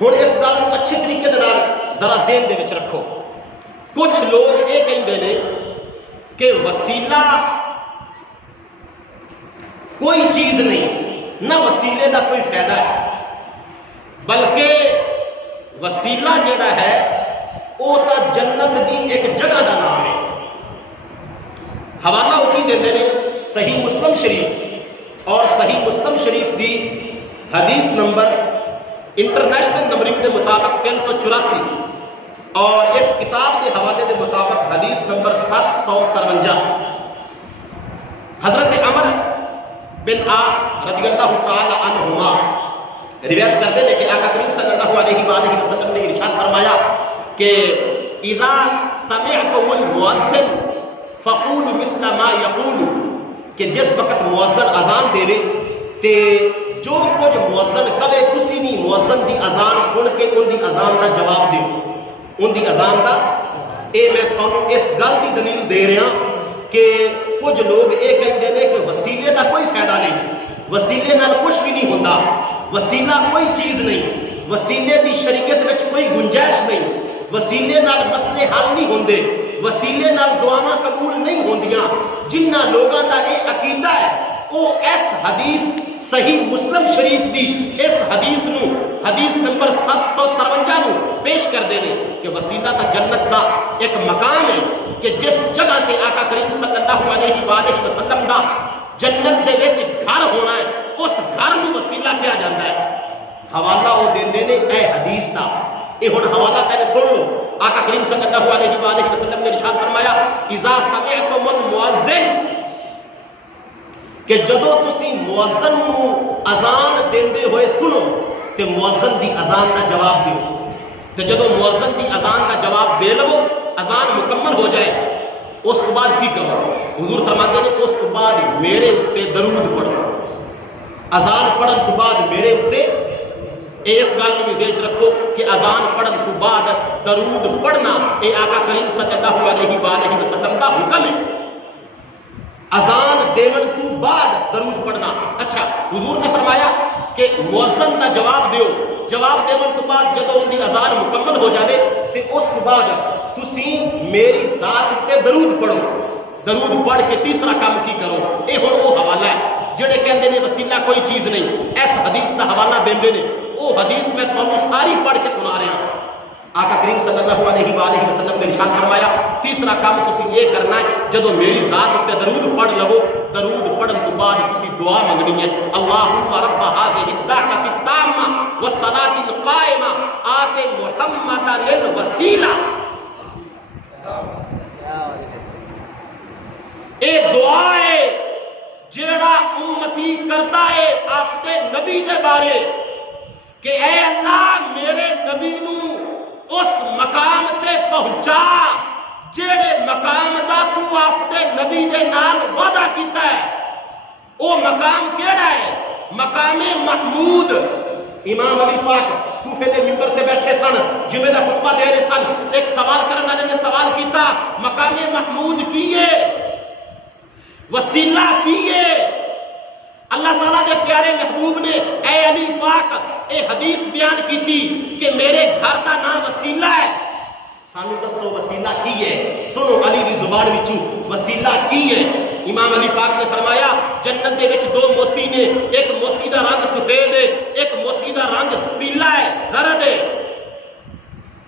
ہن اس گل کو اچھے طریقے دے نال ذرا ذہن دے وچ رکھو. کچھ لوگ یہ کہندے نے کہ وسیلہ کوئی چیز نہیں, نہ وسیلے دا کوئی فائدہ ہے, بلکہ وسیلہ جڑا ہے وہ تا جنت دی ایک جگہ دا نام ہے. حوالہ ہوتی دیتے ہیں صحیح مسلم شریف اور صحیح مسلم شریف دی حدیث نمبر انٹرنیشنل نمبرنگ دے مطابق 384 اور اس کتاب کے حوالے دے مطابق حدیث نمبر 753. حضرت عمر بن عاص رضی اللہ تعالی عنہما روایت کرتے ہیں کہ آقا کریم صلی اللہ علیہ وآلہ وسلم نے ارشاد فرمایا کہ اذا سمعتم المؤذن فقولوا مثل ما يقول, کہ جس وقت مؤذن اذان دے تے جو کچھ مؤذن کہے تسی بھی مؤذن دی اذان سن کے ان دی اذان دا جواب دیو. ان دی اذان دا اے میں تھانوں اس گل دی دلیل دے رہا کہ کچھ لوگ یہ کہتے ہیں کہ وسیلے کا کوئی فائدہ نہیں, وسیلے نال کچھ بھی نہیں ہوتا. وسیلہ کوئی چیز نہیں. وسیلے دی شریعت وچ کوئی گنجائش نہیں. وسیلے نال مسئلے حل نہیں ہوندے. وسیلے نال دعاواں قبول نہیں ہوندیاں. جنہ لوگاں دا اے عقیدہ ہے وہ اس حدیث صحیح مسلم شریف دی اس حدیث نو حدیث نمبر 753 نو پیش کر دینے کہ وسیلہ تا جنت دا ایک مقام ہے کہ جس جگہ تے آقا کریم صلی اللہ علیہ وآلہ وسلم دا جنت دے وچ گھر ہونا ہے اس گھر نو وسیلہ کیا جاتا ہے. حوالہ وہ دیندے نے اے حدیث دا. اے ہن حوالہ پہلے سن لو. آقا کریم صلی اللہ علیہ وآلہ وسلم نے ارشاد فرمایا اذا سمعتم المؤذن کہ جدو تسی مؤذن نو اذان دیندے ہوئے سنو تے مؤذن دی اذان دا جواب دیو. تے جدو مؤذن دی اذان دا جواب دے لو اذان مکمل ہو جائے اس کو بعد کی کرو. حضور فرماتے ہیں اس کو بعد میرے اتے درود پڑھو. اذان پڑھن تو بعد میرے اتے اس گل میں ذہن رکھو کہ اذان پڑھن تو بعد درود پڑھنا اے آقا کریم صلی اللہ علیہ وآلہ وسلم کا حکم ہے. اذان دیون تو بعد درود پڑھنا. اچھا حضور نے فرمایا کہ مؤذن دا جواب دیو. جواب دیون تو بعد جدو ان دی اذان مکمل ہو جاوے تے اس تو بعد تسی میری ذات تے درود پڑھو. درود پڑھ کے تیسرا کام کی کرو. اے ہن وہ حوالہ ہے جڑے کہندے نے وسیلہ کوئی چیز نہیں. اس حدیث دا حوالہ دیندے نے. وہ حدیث میں تھانوں ساری پڑھ کے سنا رہا ہوں. آقا کریم صلی اللہ علیہ وآلہ وسلم نے ارشاد فرمایا تیسرا کام تسی یہ کرنا ہے جدو میری ذات تے درود پڑھ لو درود پڑھن تو بعد تسی دعا منگنی ہے اللہم رب هذه الدعوة التامة والصلاة القائمة آت محمدا للوسیلہ. اے دعا ہے جیڑا امتی کرتا ہے آپ کے نبی کے بارے کہ اے اللہ میرے نبی نو اس مقام تے پہنچا جیڑے مقام دا تو آپ دے نبی دے نال وعدہ کیتا ہے. او مقام کیڑا ہے؟ مقام محمود. امام علی پاک کوفے دے منبر تے بیٹھے سن جمعے دا خطبہ دے رہے سن. ایک سوال کرنے والے نے سوال کیتا مقام محمود کیے وسیلہ کیے. اللہ تعالیٰ دے پیارے محبوب نے اے علی پاک اے حدیث بیان کی تھی کہ میرے گھر کا نام وسیلہ ہے. سانو دسو وسیلہ کی ہے. سنو علی دی زبان وچوں وسیلہ کی ہے. امام علی پاک نے فرمایا جنت دے وچ دو موتی نے. ایک موتی دا رنگ سفید ہے ایک موتی دا رنگ پیلا ہے زرد ہے.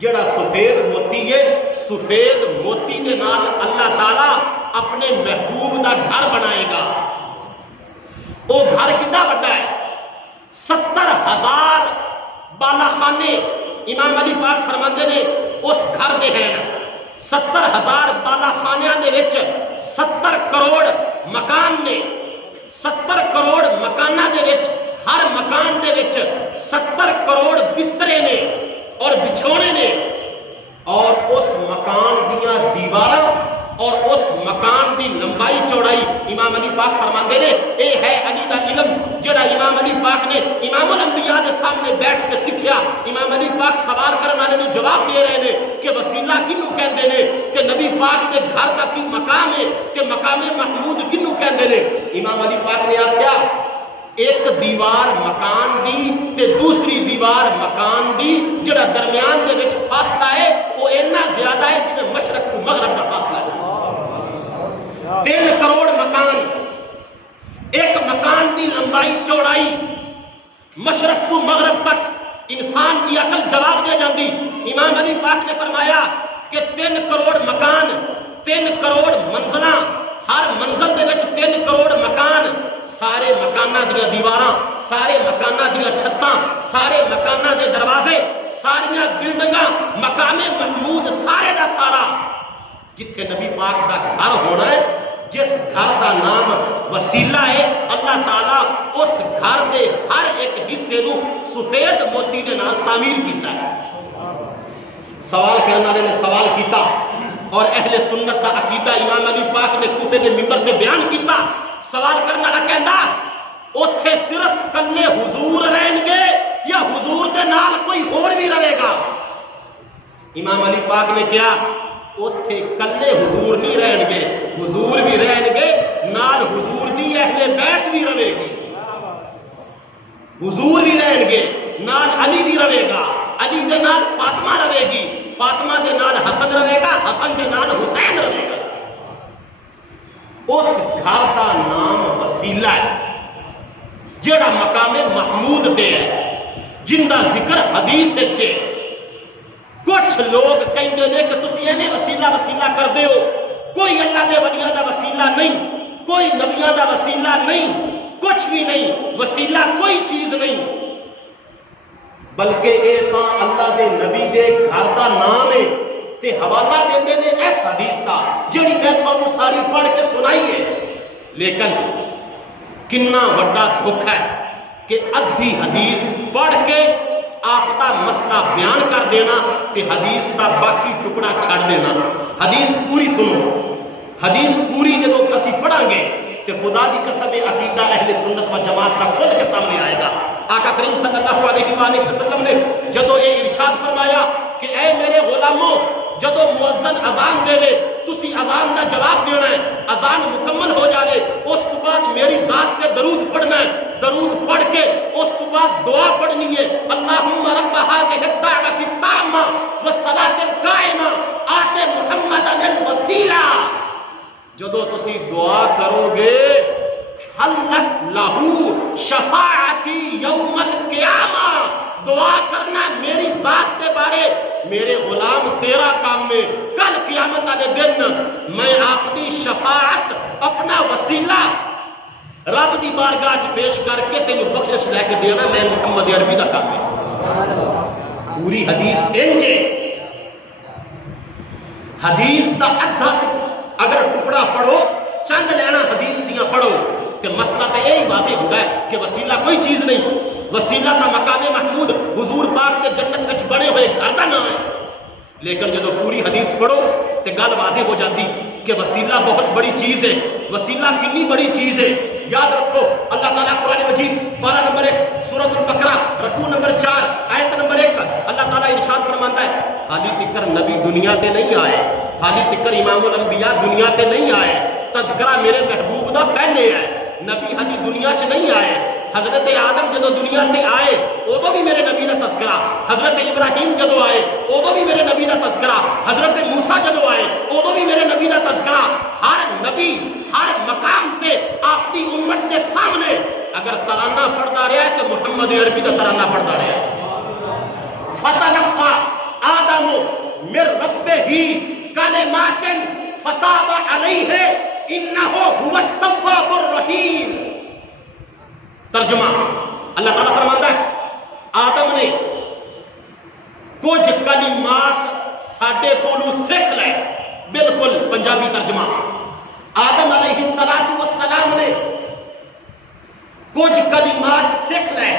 جڑا سفید موتی ہے سفید موتی دے نال اللہ تعالیٰ اپنے محبوب دا گھر بنائے گا. وہ گھر کتنا بڑا ہے 70,000 بالا خانے. امام علی پاک فرماندے نے اس گھر دے ہیں 70,000 بالا خانیاں دے وچ 70 کروڑ مکان نے. 70 کروڑ مکانہ دے وچ ہر مکان دے وچ 70 کروڑ بسترے نے اور بچھونے نے. اور اس مکان دیاں دیواراں اور اس مکان دی لمبائی چوڑائی امام علی پاک فرماندے نے اے ہے علی دا علم جڑا امام علی پاک نے امام الانبیاء دے سامنے بیٹھ کے سکھیا. امام علی پاک سوال کرنے والے نے جواب دے رہے نے کہ وسیلہ کنوں کہندے نے کہ نبی پاک دے گھر دا کی مقام ہے کہ مقام محمود کنوں کہندے نے. امام علی پاک نے آکھیا ایک دیوار مکان دی تے دوسری دیوار مکان دی جڑا درمیان دے وچ فاصلہ ہے وہ اتنا زیادہ ہے جنہیں مشرق تو مغرب کا فاصلہ ہے. 3 کروڑ مکان. ایک مکان دی لمبائی چوڑائی مشرق تو مغرب تک انسان کی عقل جواب دے جاندی. امام علی پاک نے فرمایا کہ 3 کروڑ مکان 3 کروڑ منزلاں ہر منزل دے وچ 3 کروڑ مکان. سارے مکانہ دیا دیواراں سارے مکانہ دیا چھتاں سارے مکانہ دے دروازے ساریاں بلڈنگاں مقام محمود سارے دا سارا جتھے نبی پاک دا گھر ہونا ہے جس گھر دا نام وسیلہ ہے اللہ تعالیٰ اس گھر دے ہر ایک حصے نو سفید موتی دے نال تعمیر کیتا ہے. سوال کرنے والے نے سوال کیتا اور اہل سنت دا عقیدہ امام علی پاک نے کوفے دے منبر تے بیان کیتا. سوال کرنے والا کہندا اوتھے صرف کلے حضور رہن گے یا حضور دے نال کوئی اور بھی رہے گا؟ امام علی پاک نے کیا اوتھے کلے حضور نہیں رہن گے حضور بھی رہن گے نال حضور دی اہل بیت بھی رہے گی. حضور بھی رہن گے، نال علی بھی رہے گا، علی دے نال فاطمہ رہے گی، فاطمہ دے نال حسن رہے گا، حسن دے نال حسین رہے گا۔ اس گھر دا نام وسیلہ ہے جڑا مقام محمود تے ہے، جن دا ذکر حدیث ہے۔ کچھ لوگ کہندے نے کہ تسی ایویں وسیلہ وسیلہ کردے ہو، کوئی اللہ دے ولیاں دا وسیلہ نہیں، کوئی نبیاں دا وسیلہ نہیں، کچھ بھی نہیں، وسیلہ کوئی چیز نہیں، بلکہ اے تاں اللہ دے نبی دے گھر دا نام ہے تے حوالہ دیندے نے اس حدیث دا جڑی میں تھانوں ساری پڑھ کے سنائی ہے۔ لیکن کنا وڈا دکھ ہے کہ ادھی حدیث پڑھ کے آپ کا مسئلہ بیان کر دینا تے حدیث کا باقی ٹکڑا چھڑ دینا۔ حدیث پوری سنو، حدیث پوری جدو اسی پڑھا گے تے خدا دی قسم عقیدہ اہل سنت و جماعت کا کھل کے سامنے آئے گا۔ آقا کریم صلی اللہ علیہ وآلہ وسلم نے جدو یہ ارشاد فرمایا کہ اے میرے غلاموں، جدو مؤذن اذان دے لے تسی اذان دا جواب دینا ہے، اذان مکمل ہو جائے اس تو بعد میری ذات پہ درود پڑھنا ہے، درود پڑھ کے اس تو بعد دعا پڑھنی ہے، اللہم رب هذه الدعوة التامة والصلاة القائمة آت محمدا الوسیلہ۔ جدو تسی دعا کرو گے حلت لہو شفاعتی یوم القیامہ، دعا کرنا میری ذات کے بارے، میرے غلام تیرا کام میں کل قیامت والے دن میں آپ دی شفاعت اپنا وسیلہ رب دی بارگاہ چ پیش کر کے تینوں بخشش لے کے دینا، میں محمد عربی دا کام ہے۔ پوری حدیث انجے، حدیث دا ادھا اگر ٹکڑا پڑھو چند لینا حدیث دیاں پڑھو کہ مسئلہ تو یہی واضح ہوگا ہے کہ وسیلہ کوئی چیز نہیں، وسیلہ کا مقام محمود حضور پاک کے جنت وچ بڑے ہوئے گھر دا نام ہے۔ لیکن جدو پوری حدیث پڑھو تو گل واضح ہو جاتی کہ وسیلہ بہت بڑی چیز ہے، وسیلہ کتنی بڑی چیز ہے۔ یاد رکھو اللہ تعالیٰ قرآن مجید پارہ نمبر 1 سورۃ البقرہ رکوع نمبر 4 آیت نمبر 1 اللہ تعالیٰ ارشاد فرماتا ہے حالی تکر نبی دنیا تے نہیں آئے، حالی تکر امام الانبیاء دنیا تے نہیں آئے، تذکرہ میرے محبوب دا پہلے ہے، نبی حالی دنیا چ نہیں آئے۔ حضرت آدم جدو دنیا تے آئے ادو بھی میرے نبی دا تذکرہ، حضرت ابراہیم جدو آئے ادو بھی میرے نبی دا تذکرہ، حضرت موسیٰ جدو آئے ادو بھی میرے نبی دا تذکرہ۔ ہر نبی ہر مقام تے آپ دی امت کے سامنے اگر ترانہ پڑھتا رہا ہے تو محمد عربی دا ترانہ پڑھتا رہا ہے۔ فتلقى آدم من ربہ کلمات فتاب علیہ انہ هو التواب الرحیم۔ ترجمہ اللہ تعالیٰ فرماتا ہے آدم نے کچھ کلمات ساڈے کولوں سیکھ لے، بالکل پنجابی ترجمہ، آدم علیہ السلام نے کچھ کلمات سیکھ لے۔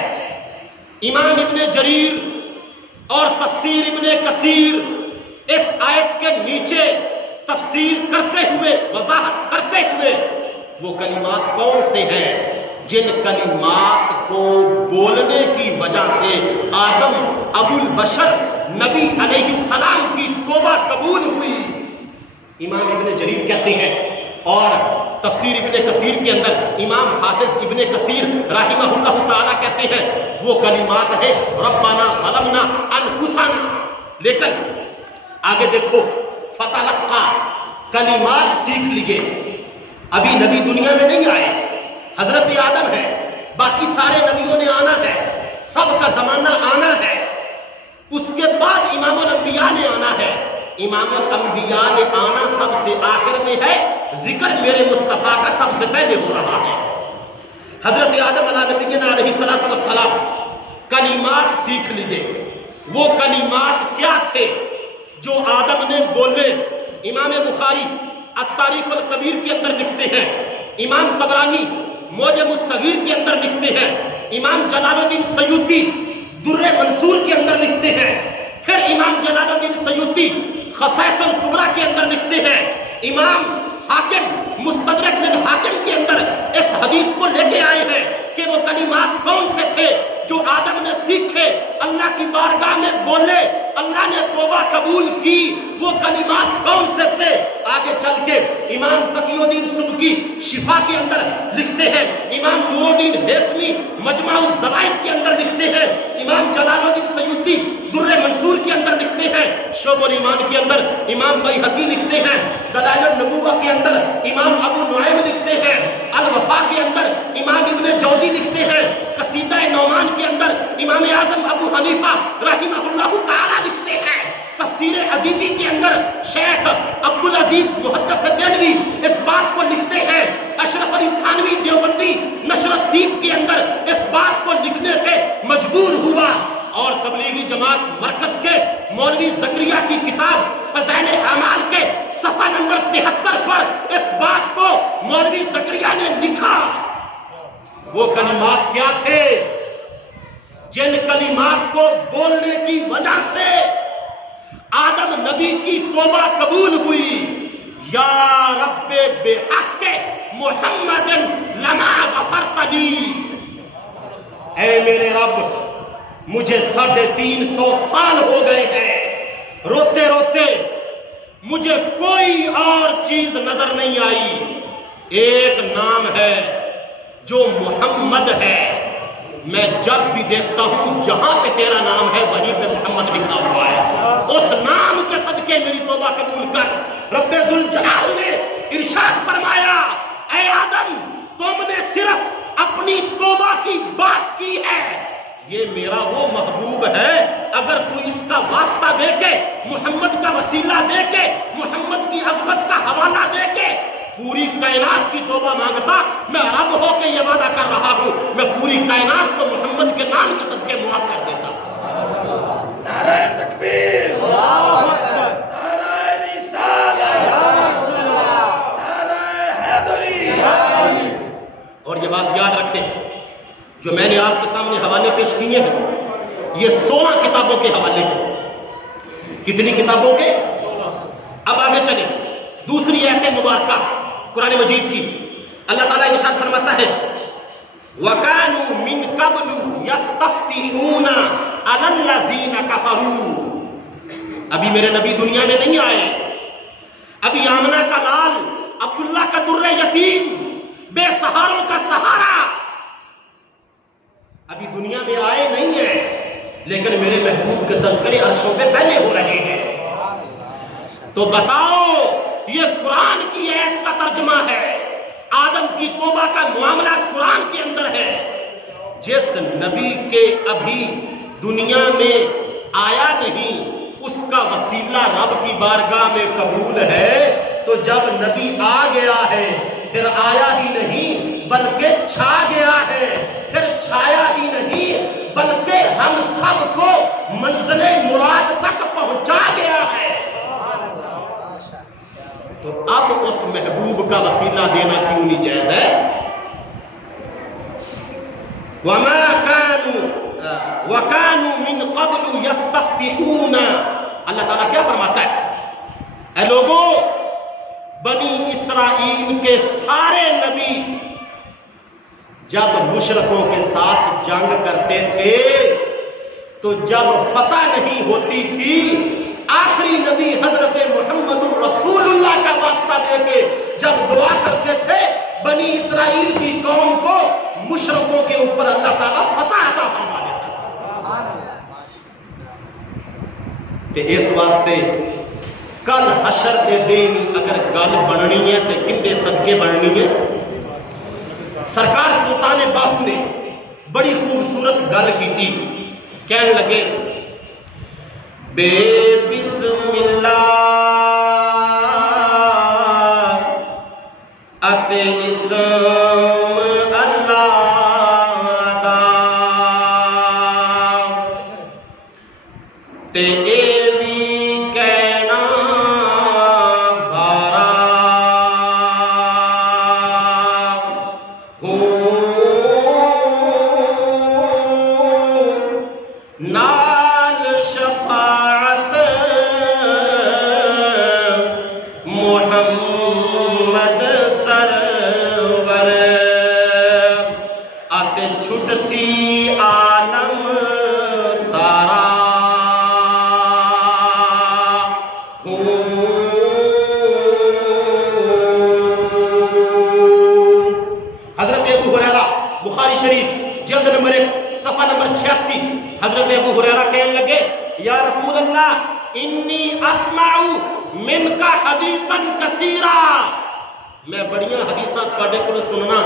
امام ابن جریر اور تفسیر ابن کثیر اس آیت کے نیچے تفسیر کرتے ہوئے وضاحت کرتے ہوئے وہ کلمات کون سے ہیں جن کلمات کو بولنے کی وجہ سے آدم ابو البشر نبی علیہ السلام کی توبہ قبول ہوئی۔ امام ابن جریر کہتے ہیں اور تفسیر ابن کثیر کے اندر امام حافظ ابن کثیر رحمہ اللہ تعالیٰ کہتے ہیں وہ کلمات ہیں ربنا ظلمنا انفسنا۔ لیکن آگے دیکھو فتلقى کلمات سیکھ لیے، ابھی نبی دنیا میں نہیں آئے، حضرت آدم ہے، باقی سارے نبیوں نے آنا ہے، سب کا زمانہ آنا ہے، اس کے بعد امام الانبیاء نے آنا ہے۔ امام الانبیاء نے آنا سب سے آخر میں ہے، ذکر میرے مصطفیٰ کا سب سے پہلے ہو رہا ہے۔ حضرت آدم علیہ السلام کلمات سیکھ لیے، وہ کلمات کیا تھے جو آدم نے بولے؟ امام بخاری التاریخ الکبیر کے اندر لکھتے ہیں، امام طبرانی معجم الصغیر کے اندر لکھتے ہیں، امام جلال الدین سیوطی در منصور کے اندر لکھتے ہیں، پھر امام جلال الدین سیوطی خصائص الکبریٰ کے اندر لکھتے ہیں، امام حاکم مستدرک للحاکم کے اندر اس حدیث کو لے کے آئے ہیں کہ وہ کلمات کون سے تھے جو آدم نے سیکھے، اللہ کی بارگاہ میں بولے، اللہ نے توبہ قبول کی وہ کلمات کون سے تھے؟ آگے چل کے امام تقی الدین سبکی شفا کے اندر لکھتے ہیں، امام نور الدین ہیثمی مجمع الزوائد کے اندر لکھتے ہیں، امام جلال الدین سیوطی در منصور کے اندر لکھتے ہیں، شعب الایمان کے اندر امام بیہقی لکھتے ہیں، دلائل النبوہ کے اندر امام ابو نعیم لکھتے ہیں، الوفا کے اندر امام ابن جوزی لکھتے ہیں، قصیدہ نعمان کے اندر امام اعظم ابو حنیفہ رحمہ اللہ تعالی لکھتے ہیں، تفسیر عزیزی کے اندر شیخ عبدالعزیز محدث دہلوی اس بات کو لکھتے ہیں، اشرف علی تھانوی دیوبندی نشر الدین کے اندر اس بات کو لکھنے پہ مجبور ہوا، اور تبلیغی جماعت مرکز کے مولوی زکریا کی کتاب فضائل اعمال کے صفحہ نمبر 73 پر اس بات کو مولوی زکریا نے لکھا۔ وہ کلمات کیا تھے؟ جن کلمات کو بولنے کی وجہ سے آدم نبی کی توبہ قبول ہوئی، یا رب بحق محمد لما غفرت لی، اے میرے رب مجھے 350 سال ہو گئے ہیں، روتے روتے مجھے کوئی اور چیز نظر نہیں آئی، ایک نام ہے جو محمد ہے، میں جب بھی دیکھتا ہوں جہاں پہ تیرا نام ہے وہیں پہ محمد لکھا ہوا ہے، اس نام کے صدقے میری توبہ قبول کر۔ رب ذوالجلال نے ارشاد فرمایا، اے آدم تم نے صرف اپنی توبہ کی بات کی ہے، یہ میرا وہ محبوب ہے، اگر تو اس کا واسطہ دے کے، محمد کا وسیلہ دے کے، محمد کی عظمت کا حوالہ دے کے پوری کائنات کی توبہ مانگتا، میں رب ہو کے یہ وعدہ کر رہا ہوں میں پوری کائنات کو محمد کے نام کے صدقے معاف کر دیتا۔ نعرہ تکبیر، نعرہ رسالت، نعرہ حیدری۔ اور یہ بات یاد رکھیں، جو میں نے آپ کے سامنے حوالے پیش کیے ہیں یہ 16 کتابوں کے حوالے ہیں۔ کتنی کتابوں کے؟ اب آگے چلیں، دوسری آیت مبارکہ قرآن مجید کی، اللہ تعالیٰ ارشاد فرماتا ہے وَكَانُوا مِن قَبْلُ يَسْتَفْتِحُونَ عَلَى الَّذِينَ كَفَرُوا، ابھی میرے نبی دنیا میں نہیں آئے، ابھی آمنہ کا لال، عبداللہ کا در یتیم، بے سہاروں کا سہارا ابھی دنیا میں آئے نہیں ہیں، لیکن میرے محبوب کے تذکرے عرشوں پہ پہلے ہو رہے ہیں۔ تو بتاؤ یہ قرآن کی آیت کا ترجمہ ہے، آدم کی توبہ کا معاملہ قرآن کے اندر ہے، جس نبی کے ابھی دنیا میں آیا نہیں اس کا وسیلہ رب کی بارگاہ میں قبول ہے، تو جب نبی آ گیا ہے پھر آیا ہی نہیں بلکہ چھا گیا ہے، پھر چھایا ہی نہیں بلکہ ہم سب کو منزل مراد تک پہنچا گیا ہے۔ تو اب اس محبوب کا وسیلہ دینا کیوں نہیں جائز ہے؟ وَكَانُوا مِن قَبْلُ يَسْتَفْتِحُونَ، اللہ تعالیٰ کیا فرماتا ہے؟ اے لوگوں، بنی اسرائیل کے سارے نبی جب مشرکوں کے ساتھ جنگ کرتے تھے تو جب فتح نہیں ہوتی تھی، آخری نبی حضرت محمد رسول اللہ کا واسطہ دے کے جب دعا کرتے تھے بنی اسرائیل کی قوم کو مشرکوں کے اوپر اللہ تعالیٰ فتح عطا فرما دیتا تھا۔ تے اس واسطے کل حشر دے دن اگر گل بننی ہے تے کندے صدقے بننی ہے؟ سرکار سلطان باہو نے بڑی خوبصورت گل کی تھی، کہنے لگے بے بسم اللہ اتے اسم اللہ دا تے اے بھی کہنا بارا ہوں نال شفاعت محمد سرور آتے چھٹ سی عالم سارا نمبر 1 صفحہ نمبر 86 حضرت ابو ہریرہ کہنے لگے یا رسول اللہ انی اسمع منکا حدیثا کثیرا، میں بڑیاں حدیثاں تواڈے کول سننا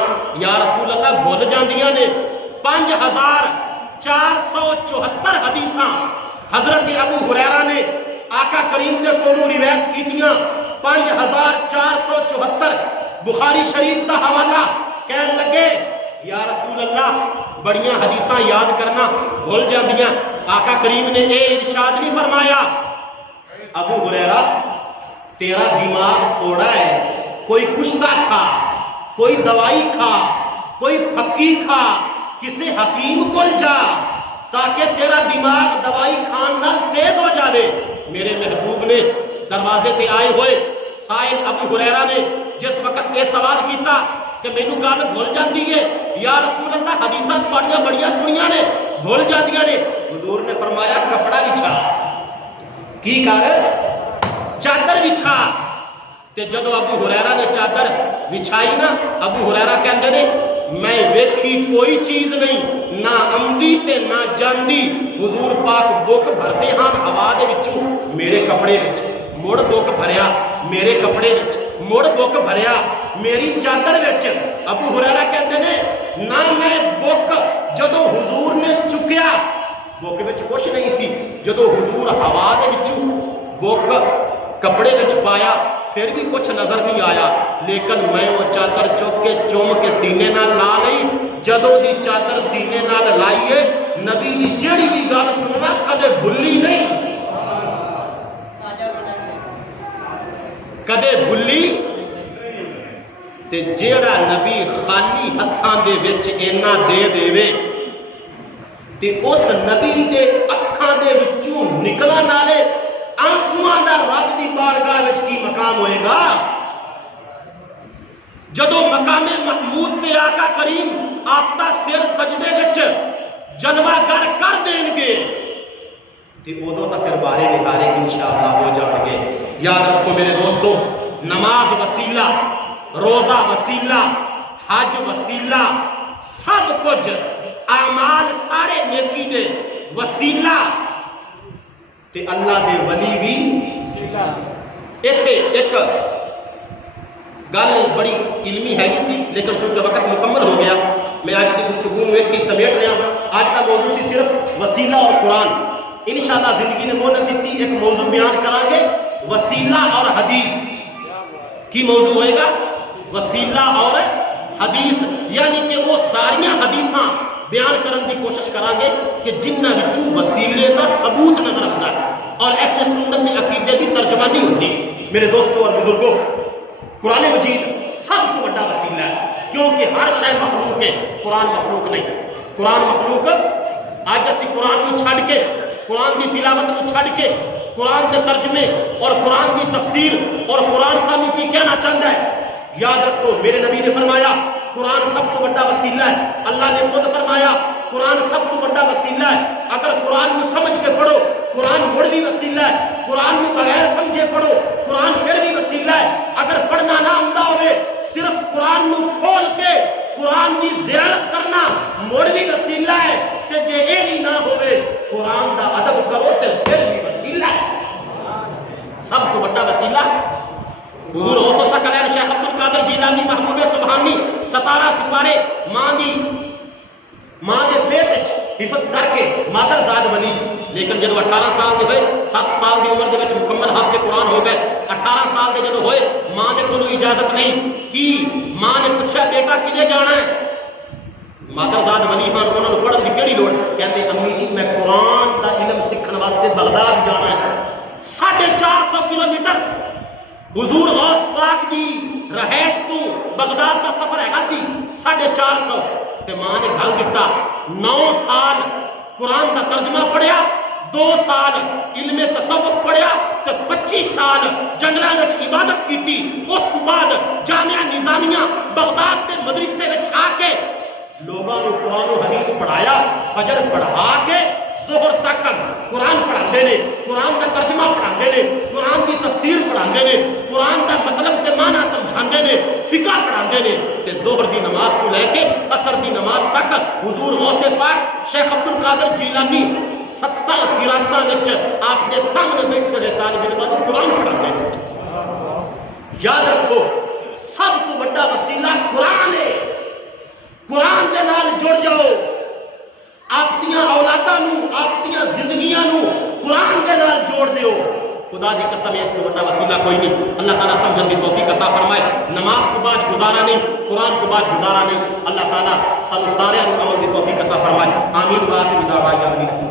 یا رسول اللہ بھول جاندیاں نے۔ 5474 حدیثاں حضرت ابو ہریرہ نے آقا کریم دے کولوں روایت کیتیاں۔ 5474 بخاری شریف دا حوالہ کہن لگے یا رسول اللہ بڑیاں حدیثاں یاد کرنا بھول جاندیاں، آقا کریم نے اے ارشاد نہیں فرمایا ابو ہریرہ تیرا دماغ تھوڑا ہے، کوئی کشتہ کھا، کوئی دوائی کھا، کوئی پھکی کھا، کسی حکیم کو جا تاکہ تیرا دماغ دوائی کھان نہ تیز ہو جاوے۔ میرے محبوب نے دروازے پہ آئے ہوئے سائل ابو ہریرہ نے جس وقت یہ سوال کیتا کہ مینوں گل بھول جاندی ہے یا رسول اللہ حدیثاں تواڈیاں بڑیاں سنیاں نے بھول جاندیاں نے، حضور نے فرمایا کپڑا بچھا، کی کر چادر بچھا۔ تے جدو ابو ہریرہ نے چادر بچھائی نا ابو ہریرہ کہندے نے میں ویکھی کوئی چیز نہیں، نہ آمدی تے نہ جاندی، حضور پاک بک بھردے ہاں ہوا دے وچوں میرے کپڑے وچ، مڑ بک بھریا میرے کپڑے وچ، مڑ بک بھریا میری چادر وچ۔ ابو ہریرہ کہندے نے نہ میں بک جدو حضور نے چکیا بک وچ کچھ نہیں سی، جدو حضور ہوا دے وچوں بک کپڑے وچ پایا پھر بھی کچھ نظر نہیں آیا، لیکن میں وہ چادر چک کے چوم کے سینے نال لا لئی۔ جدو دی چادر سینے نال لائیے نبی دی جیڑی بھی گل سننا کدے بھلی نہیں، کدے بھلی تے جیڑا نبی خالی ہتھاں دے وچ اینا دے دیوے تے اس نبی دے اکھاں دے وچوں نکلن والے آنسواں دا رب دی بارگاہ وچ کی مقام ہوئے گا؟ جدو مقام محمود تے آقا کریم آپ دا سر سجدے وچ جلوہ گر کر دیں گے تے اودوں تا پھر بارے نہارے انشاءاللہ ہو جان گے۔ یاد رکھو میرے دوستو، نماز وسیلہ، روزہ وسیلہ، حج وسیلہ، سب کچھ اعمال سارے نیکی دے وسیلہ تے اللہ دے ولی بھی وسیلہ۔ ایتھے ایک گل بڑی علمی ہے سی لیکن چونکہ وقت مکمل ہو گیا میں آج کی گفتگو میں ایک ہی سمیٹ رہا ہوں۔ آج کا موضوع سی صرف وسیلہ اور قرآن، انشاءاللہ زندگی نے مہلت دیتی ایک موضوع بیان کریں گے وسیلہ اور حدیث۔ کی موضوع ہوئے گا وسیلہ اور حدیث، یعنی کہ وہ ساریاں حدیثاں بیان کرنے کی کوشش کریں گے کہ جنہاں وچوں وسیلے کا ثبوت نظر آتا ہے اور اہل سنت کے عقیدے کی ترجمانی ہوتی۔ میرے دوستوں اور بزرگوں، قرآن مجید سب تو بڑا وسیلہ ہے کیونکہ ہر شے مخلوق ہے، قرآن مخلوق نہیں۔ قرآن مخلوق آج اسی قرآن کو چھڑ کے، قرآن کی تلاوت کو چھڑ کے، قرآن کے ترجمے اور قرآن کی تفسیر اور قرآن سانو کی کہنا چاہتا ہے؟ یاد رکھو میرے نبی نے فرمایا قرآن سب تو بڑا وسیلہ ہے۔ اللہ نے خود فرمایا قرآن سب تو بڑا وسیلہ ہے۔ اگر قرآن کو سمجھ کے پڑھو قرآن مڑ بھی وسیلہ ہے، قرآن کو بغیر سمجھے پڑھو قرآن پھر بھی وسیلہ ہے۔ اگر پڑھنا نہ آمدہ ہوئے صرف قرآن کو کھول کے قرآن کی زیارت کرنا مڑ بھی وسیلہ ہے، تے جے اے ہی نہ ہوئے قرآن دا ادب کرو تے پھر بھی وسیلہ ہے۔ سب تو بڑا وسیلہ حضور غوث ثقلین شیخ عبد القادر جیلانی محبوب سبحانی 17 سپارے ماں دے پیٹ حفظ کر کے مادر زاد ولی، لیکن جدو 18 سال دے ہوئے 7 سال دی عمر دے وچ مکمل حافظ قرآن ہو گئے، 18 سال دے جدو ہوئے ماں دے کولوں اجازت نہیں کی ماں نے پوچھا بیٹا کدے جانا ہے؟ مادر زاد ولی ہاں انہوں نے پڑھن دی کیڑی لوڑ؟ کہندے امی جی میں قرآن دا علم سیکھن واسطے بغداد جانا ہے۔ 450 کلومیٹر حضور غوث پاک دی رہائش تو بغداد کا سفر ہے سی 450 تے ماں نے گھل دیتا 9 سال قرآن دا ترجمہ پڑھیا، 2 سال علم تصوف پڑھیا تے 25 سال جنگلاں وچ عبادت کیتی۔ اس کو بعد جامعہ نظامیہ بغداد تے مدرسے وچ آ کے لوگاں کو قرآن و حدیث پڑھایا، فجر پڑھا کے ظہر تک قرآن پڑھاندے نے، قرآن کا ترجمہ پڑھاندے نے، قرآن کی تفسیر پڑھاندے نے، قرآن کا مطلب تے معنی سمجھاندے نے، فقہ پڑھاندے نے تے ظہر دی نماز کو لے کے عصر دی نماز تک حضور غوث پاک شیخ عبد القادر جیلانی 70 قراتاں وچ آپ دے سامنے بیٹھے دے طالب علماں نوں قرآن پڑھاندے نے۔ یاد رکھو سب تو بڑا وسیلہ قرآن ہے، قرآن دے نال جڑ جاؤ، آپ دیاں اولاداں نوں، آپ دیاں زندگیاں نوں قرآن دے نال جوڑ دیو۔ خدا دی قسم ہے اس کو بڑا وسیلہ کوئی نہیں۔ اللہ تعالیٰ سمجھن دی توفیق عطا فرمائے۔ نماز کو باج گزارا نہیں، قرآن کو باج گزارا نہیں۔ اللہ تعالیٰ سانو سارے عمل دی توفیق عطا فرمائے۔ آمین۔ وآخر دعوانا